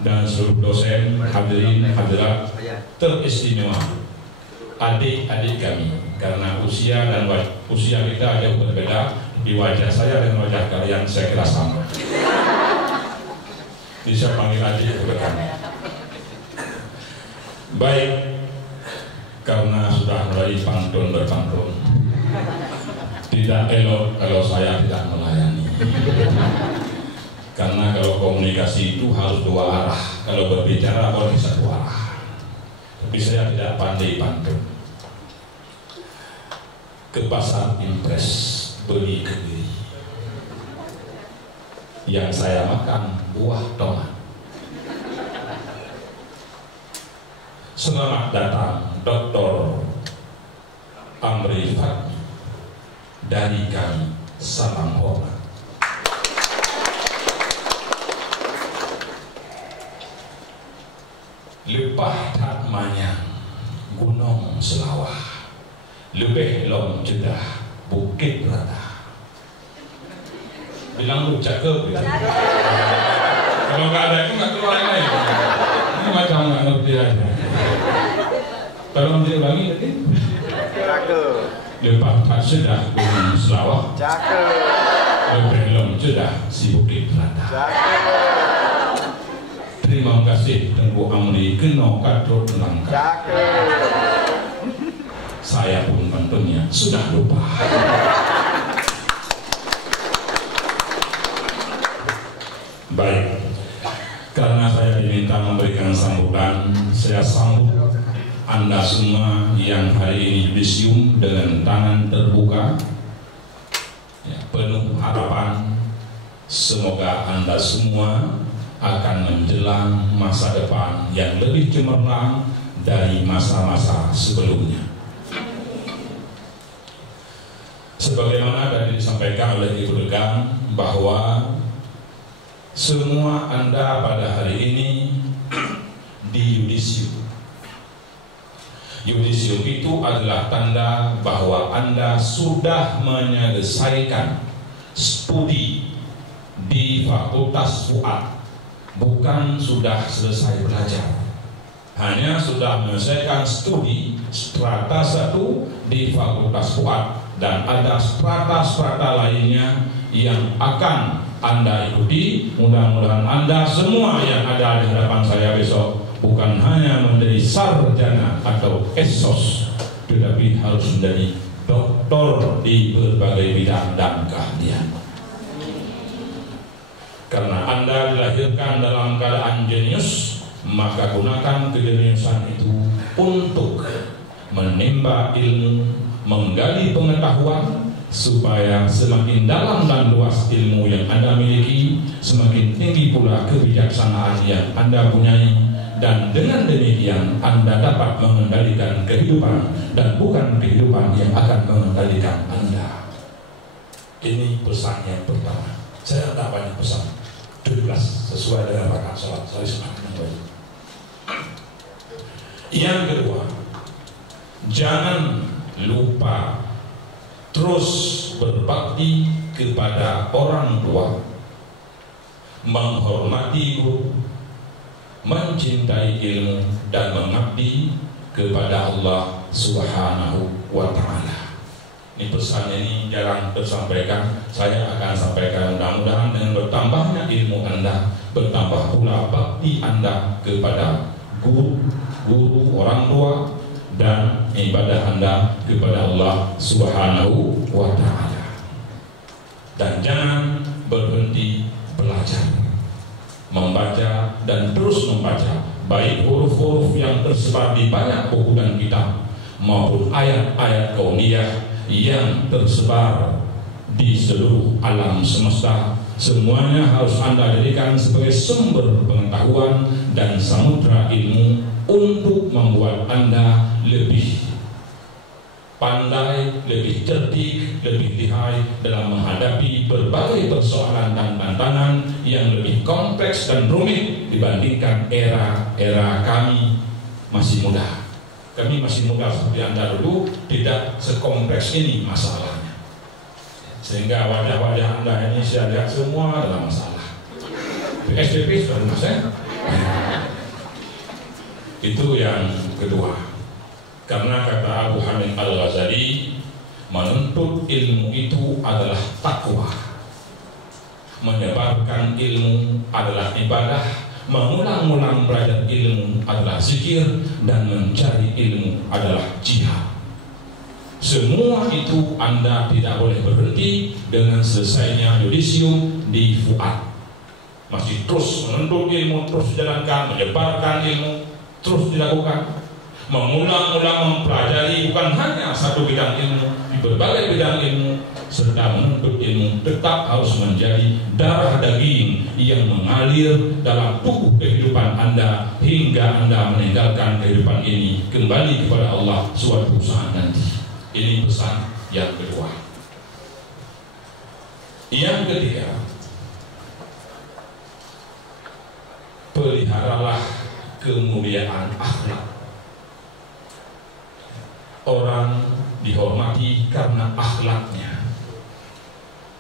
dan seluruh dosen, hadirin hadirat teristimewa, adik-adik kami, karena usia dan usia kita jauh berbeda. Di wajah saya dan wajah kalian saya kira sama. Bisa panggil adik kepada kami. Baik, karena sudah mulai pantun berpantun, tidak elok kalau saya tidak melayani. Karena kalau komunikasi itu harus 2 arah, kalau berbicara boleh bisa 2 arah. Tapi saya tidak pandai pantun. Ke pasar impres beli kebiri. Yang saya makan buah tomat. Selamat datang Dr. Amri Fatmi. Dari kami salam hormat. Lepah tak manyang gunung selawah, lebih lom jedah bukit rata. Bilang lu cakep gitu. Kalau nggak ada itu nggak keluar yang lain. Ini macam nggak ngerti aja. Tolong diulangi tadi. Cakep. Lepah tak sedah gunung selawah, Cakep. lebih lom jedah si bukit rata. Cakep. Terima kasih Tengku Amri kena katrut langkah. Cakep. Saya pun pantunnya sudah lupa. Baik, karena saya diminta memberikan sambutan, saya sambut Anda semua yang hari ini yudisium dengan tangan terbuka, ya, penuh harapan. Semoga Anda semua akan menjelang masa depan yang lebih cemerlang dari masa-masa sebelumnya. Sebagaimana tadi disampaikan oleh Ibu Dekan bahwa semua Anda pada hari ini di yudisium. Yudisium itu adalah tanda bahwa Anda sudah menyelesaikan studi di Fakultas Fuad, bukan sudah selesai belajar. Hanya sudah menyelesaikan studi strata 1 di Fakultas Fuad dan ada strata-strata lainnya yang akan Anda ikuti. Mudah-mudahan Anda semua yang ada di hadapan saya besok bukan hanya menjadi sarjana atau esos, tetapi harus menjadi doktor di berbagai bidang dan keahlian. Karena Anda dilahirkan dalam keadaan jenius, maka gunakan kejeniusan itu untuk menimba ilmu, menggali pengetahuan, supaya semakin dalam dan luas ilmu yang Anda miliki, semakin tinggi pula kebijaksanaan yang Anda punyai, dan dengan demikian Anda dapat mengendalikan kehidupan dan bukan kehidupan yang akan mengendalikan Anda. Ini pesan yang pertama. Saya tak banyak pesan, 17 sesuai dengan rakaat salat. Saya semakin baik. Yang kedua, jangan lupa terus berbakti kepada orang tua, menghormati guru, mencintai ilmu, dan mengabdi kepada Allah Subhanahu wa Ta'ala. Ini pesannya ini jarang tersampaikan. Saya akan sampaikan, mudah-mudahan dengan bertambahnya ilmu Anda, bertambah pula bakti Anda kepada guru, orang tua, dan ibadah Anda kepada Allah Subhanahu wa Ta'ala. Dan jangan berhenti belajar, membaca dan terus membaca, baik huruf-huruf yang tersebar di banyak buku dan kitab maupun ayat-ayat kauniyah yang tersebar di seluruh alam semesta. Semuanya harus Anda jadikan sebagai sumber pengetahuan dan samudra ilmu untuk membuat Anda lebih pandai, lebih cerdik, lebih lihai dalam menghadapi berbagai persoalan dan tantangan yang lebih kompleks dan rumit dibandingkan era kami masih muda. Kami masih muda seperti Anda dulu, tidak sekompleks ini masalahnya. Sehingga wajah-wajah Anda ini saya lihat semua adalah masalah. PSBB sudah selesai. Itu yang kedua. Karena kata Abu Hamid Al-Ghazali, menuntut ilmu itu adalah takwa, menyebarkan ilmu adalah ibadah, mengulang-ulang belajar ilmu adalah zikir, dan mencari ilmu adalah jihad. Semua itu Anda tidak boleh berhenti dengan selesainya yudisium di Fuad. Masih terus menuntut ilmu, terus dijalankan, menyebarkan ilmu, terus dilakukan, mengulang-ulang mempelajari bukan hanya satu bidang ilmu, di berbagai bidang ilmu, serta menuntut ilmu tetap harus menjadi darah daging yang mengalir dalam tubuh kehidupan Anda hingga Anda meninggalkan kehidupan ini kembali kepada Allah suatu saat nanti. Ini pesan yang kedua. Yang ketiga, peliharalah kemuliaan akhlak. Orang dihormati karena akhlaknya.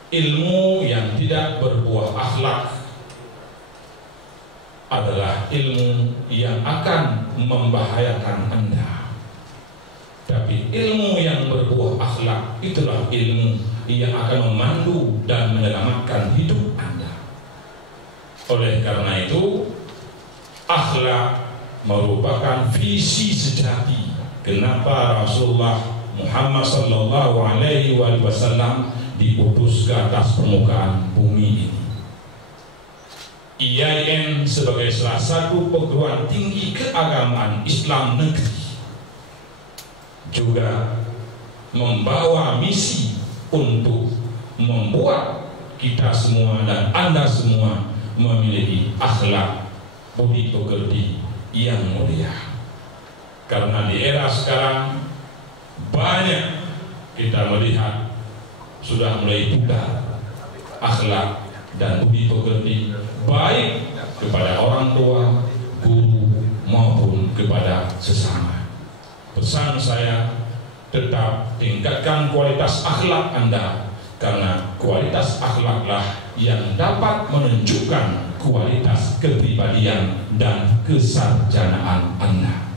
Ilmu yang tidak berbuah akhlak adalah ilmu yang akan membahayakan Anda. Tapi ilmu yang berbuah akhlak itulah ilmu yang akan memandu dan menyelamatkan hidup Anda. Oleh karena itu, akhlak merupakan visi sejati kenapa Rasulullah Muhammad sallallahu alaihi wasallam diutus ke atas permukaan bumi ini. IAIN sebagai salah satu perguruan tinggi keagamaan Islam negeri juga membawa misi untuk membuat kita semua dan Anda semua memiliki akhlak budi pekerti yang mulia. Karena di era sekarang banyak kita melihat sudah mulai pudar akhlak dan budi pekerti, baik kepada orang tua, guru maupun kepada sesama. Pesan saya, tetap tingkatkan kualitas akhlak Anda, karena kualitas akhlaklah yang dapat menunjukkan kualitas kepribadian dan kesarjanaan Anda.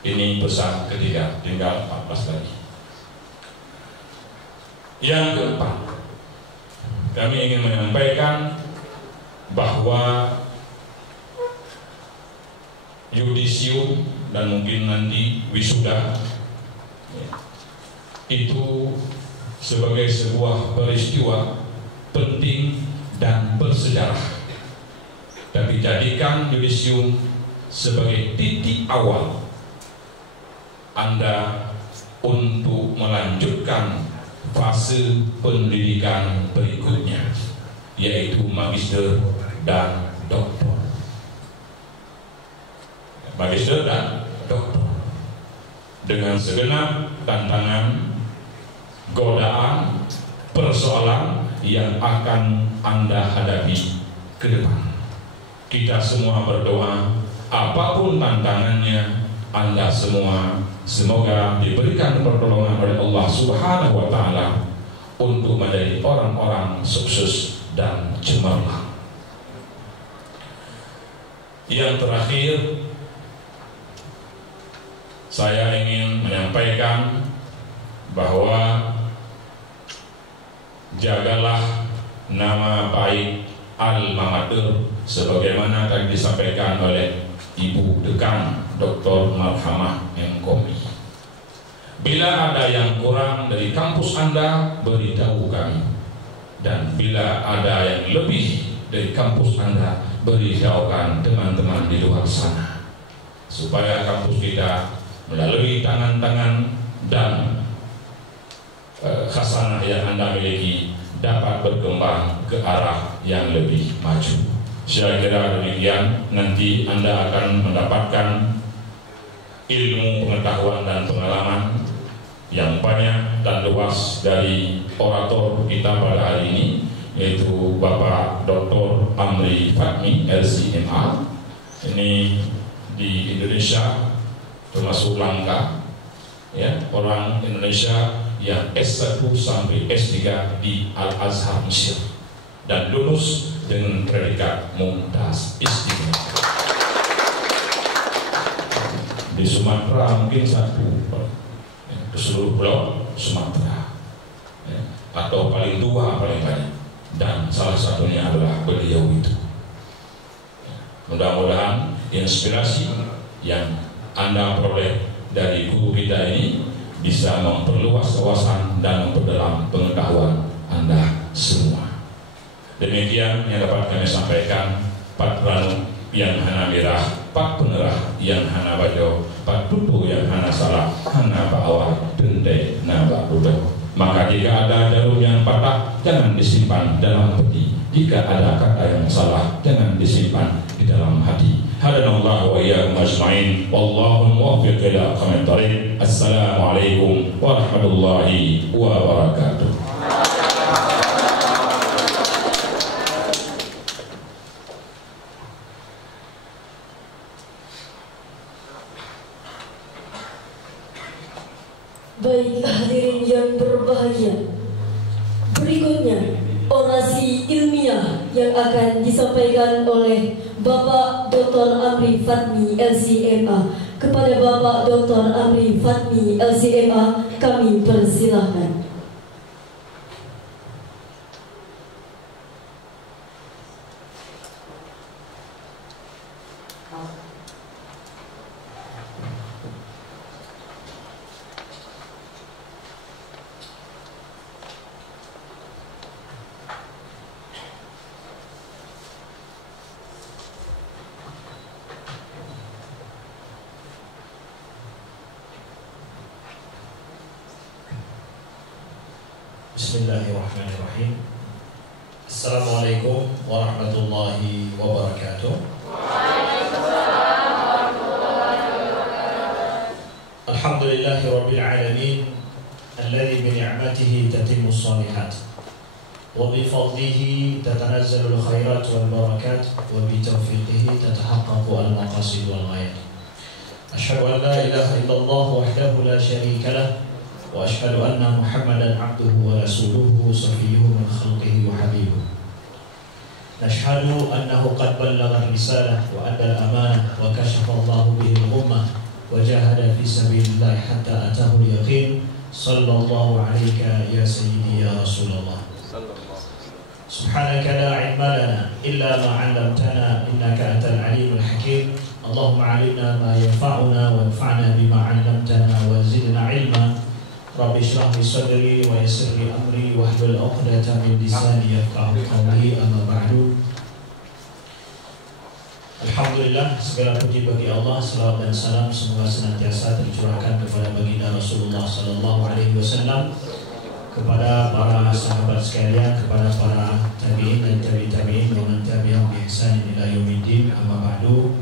Ini pesan ketiga, tinggal 14 lagi. Yang keempat, kami ingin menyampaikan bahwa yudisium dan mungkin nanti wisuda itu sebagai sebuah peristiwa penting dan bersejarah. Tapi jadikan yudisium sebagai titik awal Anda untuk melanjutkan fase pendidikan berikutnya, yaitu magister dan doktor. Magister dan doktor dengan segenap tantangan, godaan, persoalan yang akan Anda hadapi ke depan. Kita semua berdoa, apapun tantangannya, Anda semua semoga diberikan pertolongan oleh Allah Subhanahu wa Ta'ala untuk menjadi orang-orang sukses dan cemerlang. Yang terakhir, saya ingin menyampaikan bahwa jagalah nama baik alma mater sebagaimana tadi disampaikan oleh Ibu Dekan Dr. Marhamah M. Komi. Bila ada yang kurang dari kampus Anda, beritahu kami. Dan bila ada yang lebih dari kampus Anda, beritahukan teman-teman di luar sana, supaya kampus kita melalui tangan-tangan dan khasanah yang Anda miliki dapat berkembang ke arah yang lebih maju. Saya kira demikian, nanti Anda akan mendapatkan ilmu, pengetahuan dan pengalaman yang banyak dan luas dari orator kita pada hari ini, yaitu Bapak Dr. Amri Fatmi LCMA. Ini di Indonesia termasuk langka, ya, orang Indonesia yang S1 sampai S3 di Al-Azhar Mesir dan lulus dengan predikat Mumtaz Istimewa. Di Sumatera mungkin satu, di seluruh pulau Sumatera, ya, atau paling tua paling banyak, dan salah satunya adalah beliau itu. Mudah-mudahan inspirasi yang Anda peroleh dari guru kita ini bisa memperluas wawasan dan memperdalam pengetahuan Anda semua. Demikian yang dapat kami sampaikan. Pat Ranu yang hana mirah, pat penerah yang hana bajo, pat tutu yang hana salah, hana bawah dendai nabak budo. Maka jika ada jarum yang patah, jangan disimpan dalam peti. Jika ada kata yang salah, jangan disimpan di dalam hati. Hadanallahu wa iyyakum ajma'in. Wallahu muwaffiq ila aqwamit thoriq. Assalamualaikum warahmatullahi wabarakatuh. Baik hadirin yang berbahagia, berikutnya orasi ilmiah yang akan disampaikan oleh Bapak Dr. Amri Fatmi LCMA. Kepada Bapak Dr. Amri Fatmi LCMA kami persilahkan. Bismillahirrahmanirrahim. Assalamualaikum warahmatullahi wabarakatuh. Alhamdulillahi rabbil alamin, alladzi bi ni'matihi tatimmu shalihat wa bi fadlihi tatanazzalu al-khairat wal barakat wa bi tawfiqihi tatahaqqaqu al-maqasid wal ghayat. Asyhadu an la ilaha illallah wahdahu la syarika lah wa asyhadu anna Muhammadan abduhu wa rasuluhu safiyuhu min khalqihi wa habibuhu. Nashhadu annahu qad ballagha risalah wa adda al-amanah wa kashafa Allahu bihi al-ummah wa jahada fi sabilillah hatta atahu al-yaqin. Sallallahu alayka ya sayyidi ya Rasulullah. Subhanaka la ilma lana illa ma 'allamtana innaka antal alimul hakim. Allahumma 'allimna ma yanfa'una wanfa'na bima 'allamtana wa zidna 'ilma. Rabbi shrah li sadri wa yassir li amri wahlul 'uqdatam min lisani yafqahu qawli. Amma ba'du. Alhamdulillah, segala puji bagi Allah, salawat dan salam semoga senantiasa tercurahkan kepada baginda Rasulullah Sallallahu Alaihi Wasallam, kepada para sahabat sekalian, kepada para tabi'in dan tabi'in wa man tabi'ahum bi ihsan ila yaumiddin. Amma ba'du.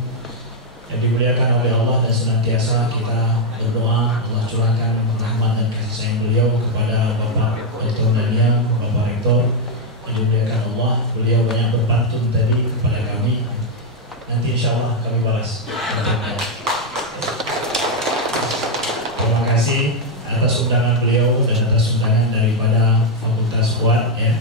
Yang dimuliakan oleh Allah dan senantiasa kita berdoa Allah curahkan rahmat dan kasih sayang beliau kepada Bapak Dr. Daniel, Bapak Rektor. Yang dimuliakan Allah, beliau banyak berpantun tadi kepada kami. Nanti insya Allah kami balas. Terima kasih atas undangan beliau dan atas undangan daripada Fakultas Fuad ya.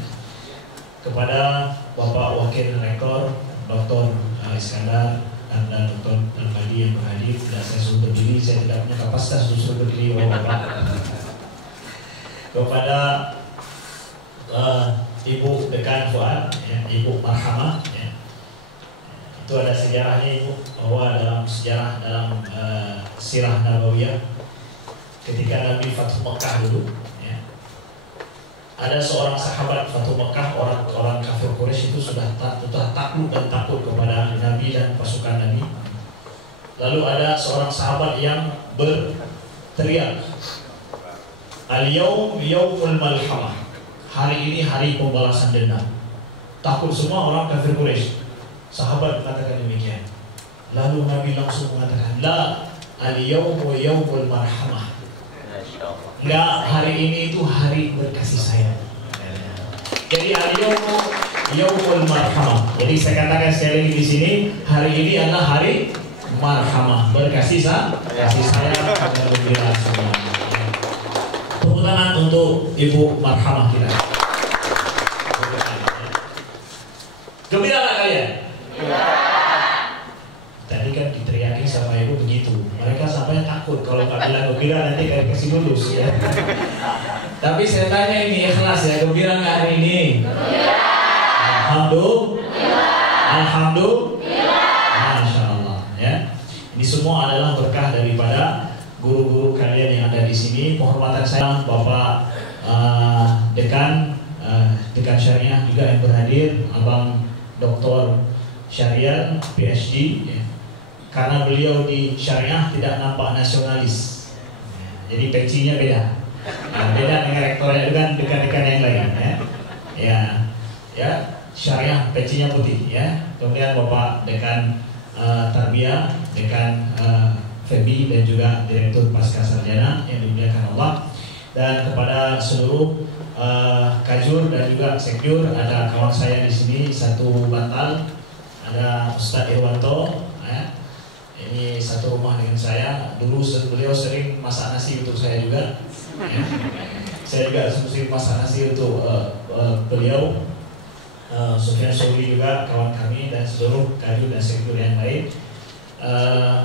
Kepada Bapak Wakil Rektor Dr. Iskandar dan Dr. Al-Fadi yang berhadir, tidak saya suruh berdiri, saya tidak punya kapasitas untuk suruh berdiri Bapak. Kepada Ibu Dekan Fuad ya, Ibu Marhamah ya. Itu ada sejarahnya Ibu, bahwa dalam sejarah dalam sirah Nabawiyah ketika Nabi Fathu Mekah dulu ya, ada seorang sahabat Fathu Mekah, orang kafir Quraisy itu sudah takluk dan takut kepada Nabi dan pasukan Nabi. Lalu ada seorang sahabat yang berteriak, Al-yawm yawmul malhamah, hari ini hari pembalasan dendam. Takut semua orang kafir Quraisy. Sahabat mengatakan demikian. Lalu Nabi langsung mengatakan, La al-yawmu yawmul marhamah. Enggak, hari ini itu hari berkasih sayang. Jadi al-yawmu yawmul marhamah. Jadi saya katakan sekali lagi di sini, hari ini adalah hari marhamah, berkasih sayang. Dan gembira semua. Tepuk tangan untuk Ibu Marhamah kita. Gembira nggak kalian? Tadi kan diteriakin sama ibu begitu. Mereka sampai takut kalau nggak bilang gembira nanti kayak kasih lulus ya. Tapi saya tanya ini ikhlas ya, gembira nggak hari ini? Alhamdulillah. Masya Allah ya. Ini semua adalah berkah daripada guru-guru kalian yang ada di sini. Penghormatan saya Bapak Dekan Syariah juga yang berhadir, Abang Dr. Syariah PhD ya. Karena beliau di Syariah tidak nampak nasionalis ya, jadi pecinya beda beda dengan rektornya dengan dekan-dekan yang lain ya Syariah pecinya putih ya. Kemudian Bapak Dekan Tarbiyah, Dekan Febi dan juga Direktur Pasca Sarjana yang dimuliakan Allah, dan kepada seluruh Kajur dan juga Sekjur, ada kawan saya di sini satu bantal, ada Ustadz Irwanto, ya. Ini satu rumah dengan saya. Dulu beliau sering masak nasi untuk saya juga. Ya. Saya juga sering masak nasi untuk beliau. Sufyan Sobri juga kawan kami dan seluruh Kajur dan Sekjur yang lain.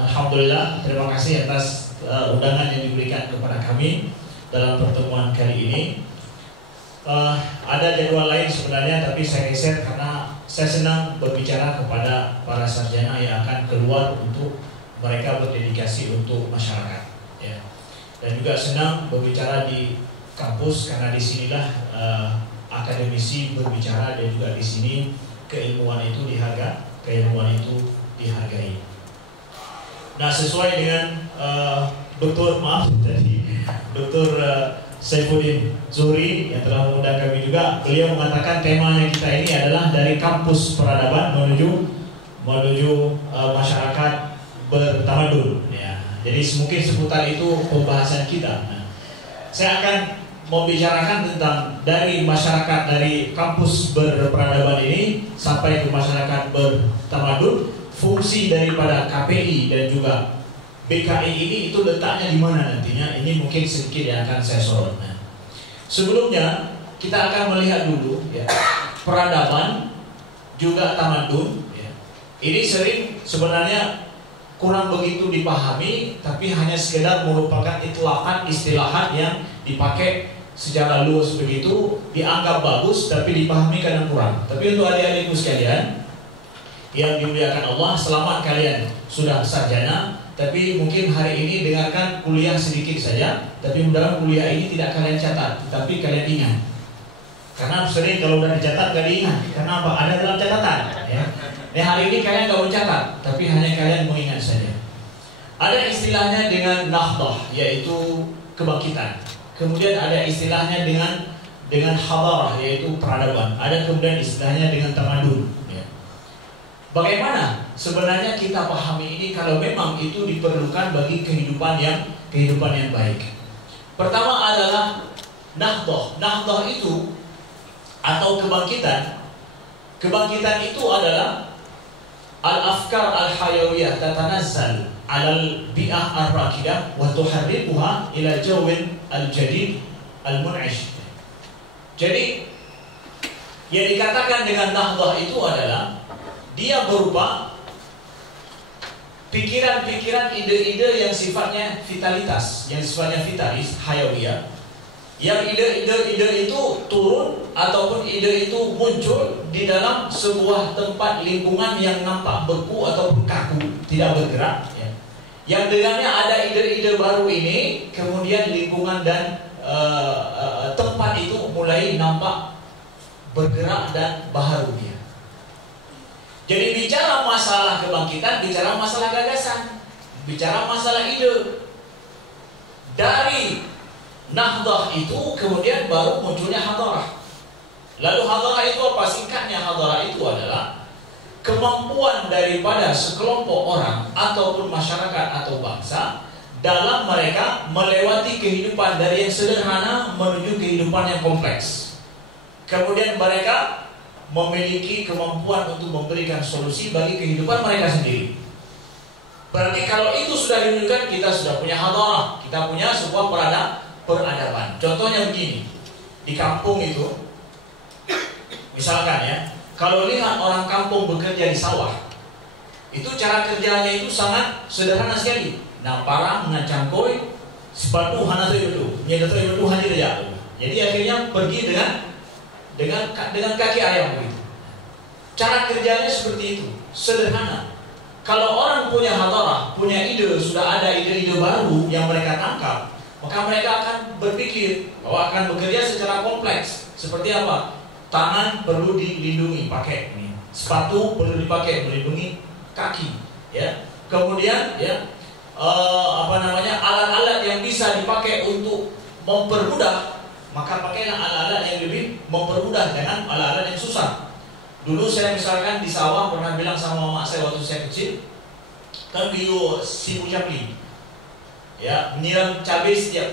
Alhamdulillah, terima kasih atas undangan yang diberikan kepada kami dalam pertemuan kali ini. Ada jadwal lain sebenarnya, tapi saya geser karena saya senang berbicara kepada para sarjana yang akan keluar untuk mereka berdedikasi untuk masyarakat ya. Dan juga senang berbicara di kampus karena disinilah akademisi berbicara, dan juga di sini keilmuan itu dihargai. Nah, sesuai dengan Dr. Saifuddin Zuhri yang telah mengundang kami juga, beliau mengatakan temanya kita ini adalah dari kampus peradaban menuju masyarakat bertamadun ya. Jadi mungkin seputar itu pembahasan kita. Nah, saya akan membicarakan tentang dari masyarakat, dari kampus berperadaban ini sampai ke masyarakat bertamadun, fungsi daripada KPI dan juga BKI ini itu letaknya di mana nantinya. Ini mungkin sedikit yang akan saya sorot. Nah, sebelumnya kita akan melihat dulu ya, peradaban juga tamadun ya. Ini sering sebenarnya kurang begitu dipahami, tapi hanya sekedar merupakan itlakan istilahat yang dipakai secara luas begitu, dianggap bagus tapi dipahami kadang kurang. Tapi untuk adik-adikku sekalian yang dimuliakan Allah, selamat kalian sudah sarjana. Tapi mungkin hari ini dengarkan kuliah sedikit saja, tapi mudah-mudahan kuliah ini tidak kalian catat, tapi kalian ingat. Karena sering kalau udah dicatat gak diingat. Karena apa? Ada dalam catatan ya. Nah, hari ini kalian nggak mencatat, tapi hanya kalian mengingat saja. Ada istilahnya dengan nahdah, yaitu kebangkitan. Kemudian ada istilahnya dengan hadarah, yaitu peradaban. Ada kemudian istilahnya dengan tamadun. Ya. Bagaimana sebenarnya kita pahami ini kalau memang itu diperlukan bagi kehidupan yang baik? Pertama adalah nahdah. Nahdah itu atau kebangkitan. Kebangkitan itu adalah al-afkar al-hayawiyah tatanazzal alal bi'ah ar-rakidah wa tuharrikuha ila jawin al-jadid al-mun'ish. Jadi yang dikatakan dengan nahdah itu adalah dia berupa pikiran-pikiran, ide-ide yang sifatnya vitalitas, yang sifatnya vitalis, hayawiyah. Yang ide-ide itu turun ataupun ide itu muncul di dalam sebuah tempat lingkungan yang nampak beku ataupun kaku, tidak bergerak. Ya. Yang dengannya ada ide-ide baru ini, kemudian lingkungan dan tempat itu mulai nampak bergerak dan bahagia. Jadi bicara masalah kebangkitan, bicara masalah gagasan, bicara masalah ide. Dari nahdah itu kemudian baru munculnya hadarah. Lalu hadarah itu apa? Singkatnya hadarah itu adalah kemampuan daripada sekelompok orang ataupun masyarakat atau bangsa dalam mereka melewati kehidupan dari yang sederhana menuju kehidupan yang kompleks. Kemudian mereka memiliki kemampuan untuk memberikan solusi bagi kehidupan mereka sendiri. Berarti kalau itu sudah ditunjukkan, kita sudah punya hadarah, kita punya sebuah peradaban. Contohnya begini, di kampung itu, misalkan ya, kalau lihat orang kampung bekerja di sawah, itu cara kerjanya itu sangat sederhana sekali. Nah, parang mencangkoi, sepatu hana itu, nyedoto itu hanya saja. Jadi akhirnya pergi dengan kaki ayam begitu. Cara kerjanya seperti itu, sederhana. Kalau orang punya hadarah, punya ide, sudah ada ide-ide baru yang mereka tangkap, maka mereka akan berpikir bahwa akan bekerja secara kompleks. Seperti apa? Tangan perlu dilindungi, pakai ini. Sepatu perlu dipakai melindungi kaki, ya. Kemudian ya alat-alat yang bisa dipakai untuk mempermudah, maka pakailah alat-alat yang lebih mempermudah dengan alat-alat yang susah. Dulu saya misalkan di sawah pernah bilang sama mama saya waktu saya kecil, kan bio sibu cabai, ya, menyiram cabai setiap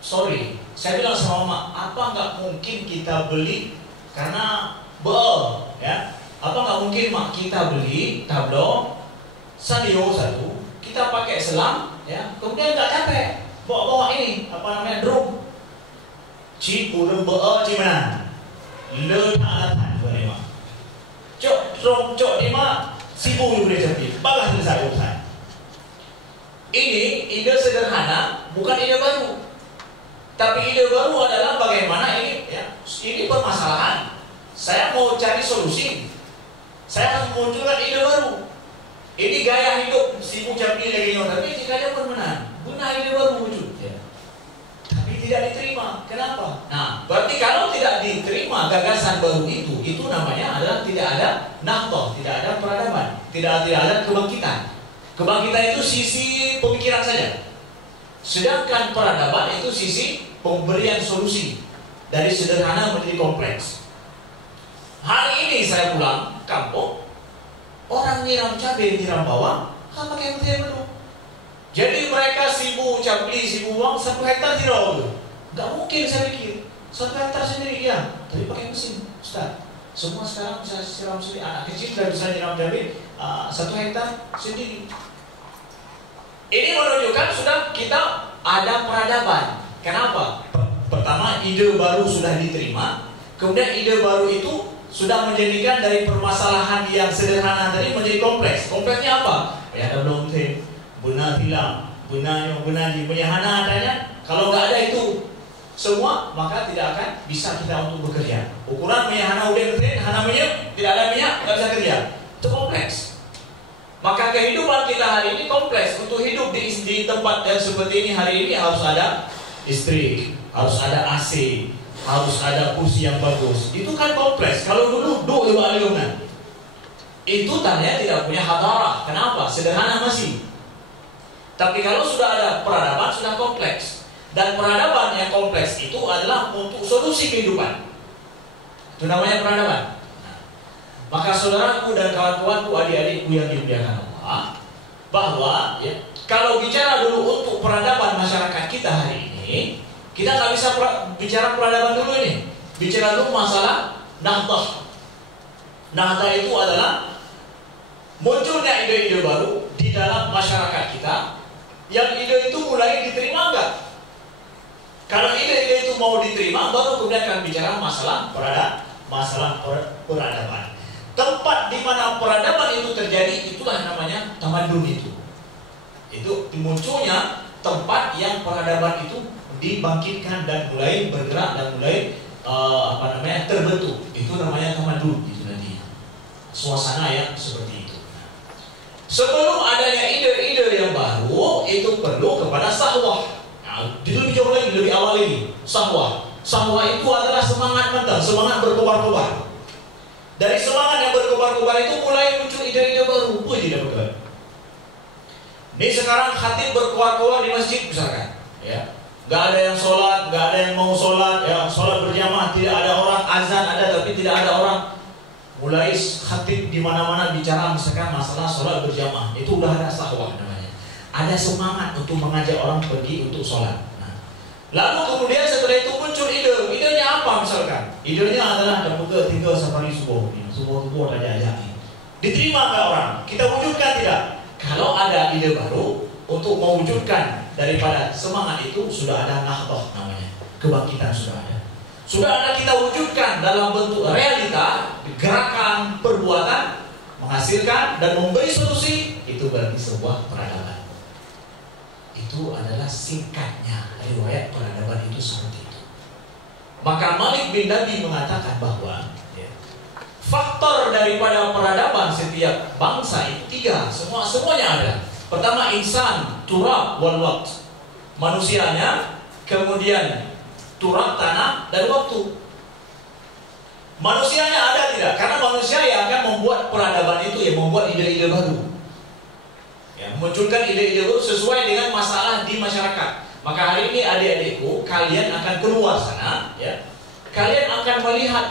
sore. Saya bilang sama mama, apa nggak mungkin kita beli karena ya, apa nggak mungkin mak kita beli tablo sadio satu, kita pakai selang, ya, kemudian nggak capek bawa ini apa namanya drum, cipu cimana, letak boleh Cok di mana sibu boleh jadi, balas selesai urusan. Ini ide sederhana, bukan ide baru. Tapi ide baru adalah bagaimana ini, ya, ini permasalahan. Saya mau cari solusi. Saya harus munculkan ide baru. Ini gaya hidup sibu capi lagi tapi jika ada benar, ide baru wujud. Ya. Tapi tidak diterima. Kenapa? Nah, berarti kalau tidak diterima gagasan baru itu namanya adalah tidak ada nahdah, tidak ada peradaban, tidak ada kebangkitan. Kebangkitan itu sisi pemikiran saja. Sedangkan peradaban itu sisi pemberian solusi dari sederhana menjadi kompleks. Hari ini saya pulang kampung, orang nyiram cabai, nyiram bawang, pakai mesin dulu. Jadi mereka sibu cabai, sibu bawang 1 hektar tidak. Gak mungkin saya pikir 1 hektar sendiri ya, tapi pakai mesin, Ustaz. Semua sekarang bisa siram sendiri. Anak kecil sudah bisa nyiram cabai 1 hektar sendiri. Ini menunjukkan sudah kita ada peradaban. Kenapa? Pertama, ide baru sudah diterima. Kemudian ide baru itu sudah menjadikan dari permasalahan yang sederhana tadi menjadi kompleks. Kompleksnya apa? Ya ada belum sih, benar hilang, benar di penyahana adanya. Kalau nggak ada itu semua, maka tidak akan bisa kita untuk bekerja. Ukuran menyahana udah betul, hana minyak, tidak ada minyak, nggak bisa kerja. Itu kompleks. Maka kehidupan kita hari ini kompleks. Untuk hidup di tempat yang seperti ini hari ini harus ada listrik, harus ada AC, harus ada kursi yang bagus. Itu kan kompleks. Kalau dulu doa alumnan. itu tandanya tidak punya hadarah. Kenapa? Sederhana masih. Tapi kalau sudah ada peradaban, sudah kompleks. Dan peradaban yang kompleks itu adalah untuk solusi kehidupan. Itu namanya peradaban. Maka saudaraku dan kawan-kawanku, adik-adikku yang dimuliakan Allah, bahwa ya, kalau bicara dulu untuk peradaban masyarakat kita hari ini, kita nggak bisa bicara peradaban dulu ini. Bicara dulu masalah nahdah. Nahdah itu adalah munculnya ide-ide baru di dalam masyarakat kita, yang ide itu mulai diterima enggak? Kalau ide-ide itu mau diterima, baru kemudian akan bicara masalah peradaban. Tempat di mana peradaban itu terjadi, itulah namanya tamadun itu. Itu munculnya tempat yang peradaban itu dibangkitkan dan mulai bergerak dan mulai terbentuk. Itu namanya tamadun itu nanti. Suasana yang seperti itu. Sebelum adanya ide-ide yang baru, itu perlu kepada sahwah. Nah, lebih jauh lagi, lebih awal lagi, sahwah. Sahwah itu adalah semangat mental, semangat berkobar-kobar. Dari semangat yang berkobar-kobar itu mulai muncul ide-ide baru. Tidak betul. Ini sekarang khatib berkobar-kobar di masjid misalkan, ya. Gak ada yang sholat, gak ada yang mau sholat, ya, sholat berjamaah, tidak ada orang, azan ada tapi tidak ada orang. Mulai khatib di mana-mana bicara misalkan masalah sholat berjamaah, itu udah ada sahwah namanya. Ada semangat untuk mengajak orang pergi untuk sholat. Nah, lalu kemudian setelah itu muncul ide. Idenya apa misalkan? Idenya adalah ada buka 3 safari subuh. Subuh aja. Diterima nggak orang? Kita wujudkan tidak? Kalau ada ide baru untuk mewujudkan daripada semangat itu, sudah ada nahdah namanya. Kebangkitan sudah ada. Sudah ada kita wujudkan dalam bentuk realita, gerakan, perbuatan, menghasilkan dan memberi solusi, itu berarti sebuah peradaban. Itu adalah singkatnya riwayat peradaban itu seperti itu. Maka Malik bin Nabi mengatakan bahwa faktor daripada peradaban setiap bangsa itu 3, semuanya ada. Pertama insan, turab wal waqt. Manusianya, kemudian turab tanah dan waktu. Manusianya ada tidak? Karena manusia yang akan membuat peradaban itu, yang membuat ide-ide baru, ya, munculkan ide-ide baru sesuai dengan masalah di masyarakat. Maka hari ini adik-adikku, kalian akan keluar sana, ya. Kalian akan melihat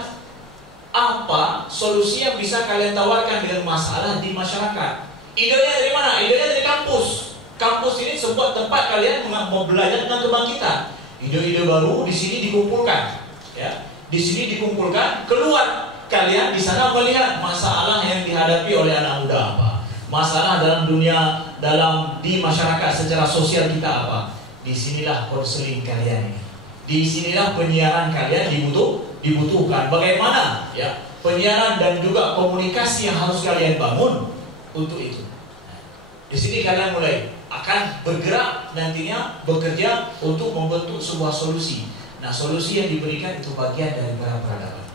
apa solusi yang bisa kalian tawarkan dengan masalah di masyarakat. Idenya dari mana? Idenya dari kampus. Kampus ini sebuah tempat kalian mau belajar tentang kebangkitan. Ide-ide baru di sini dikumpulkan, ya. Di sini dikumpulkan, keluar kalian di sana melihat masalah yang dihadapi oleh anak muda apa, masalah dalam dunia, di masyarakat secara sosial kita apa. Disinilah konseling kalian ini. Disinilah penyiaran kalian dibutuhkan. Bagaimana ya penyiaran dan juga komunikasi yang harus kalian bangun untuk itu. Di sini kalian mulai akan bergerak nantinya bekerja untuk membentuk sebuah solusi. Nah, solusi yang diberikan itu bagian dari peradaban.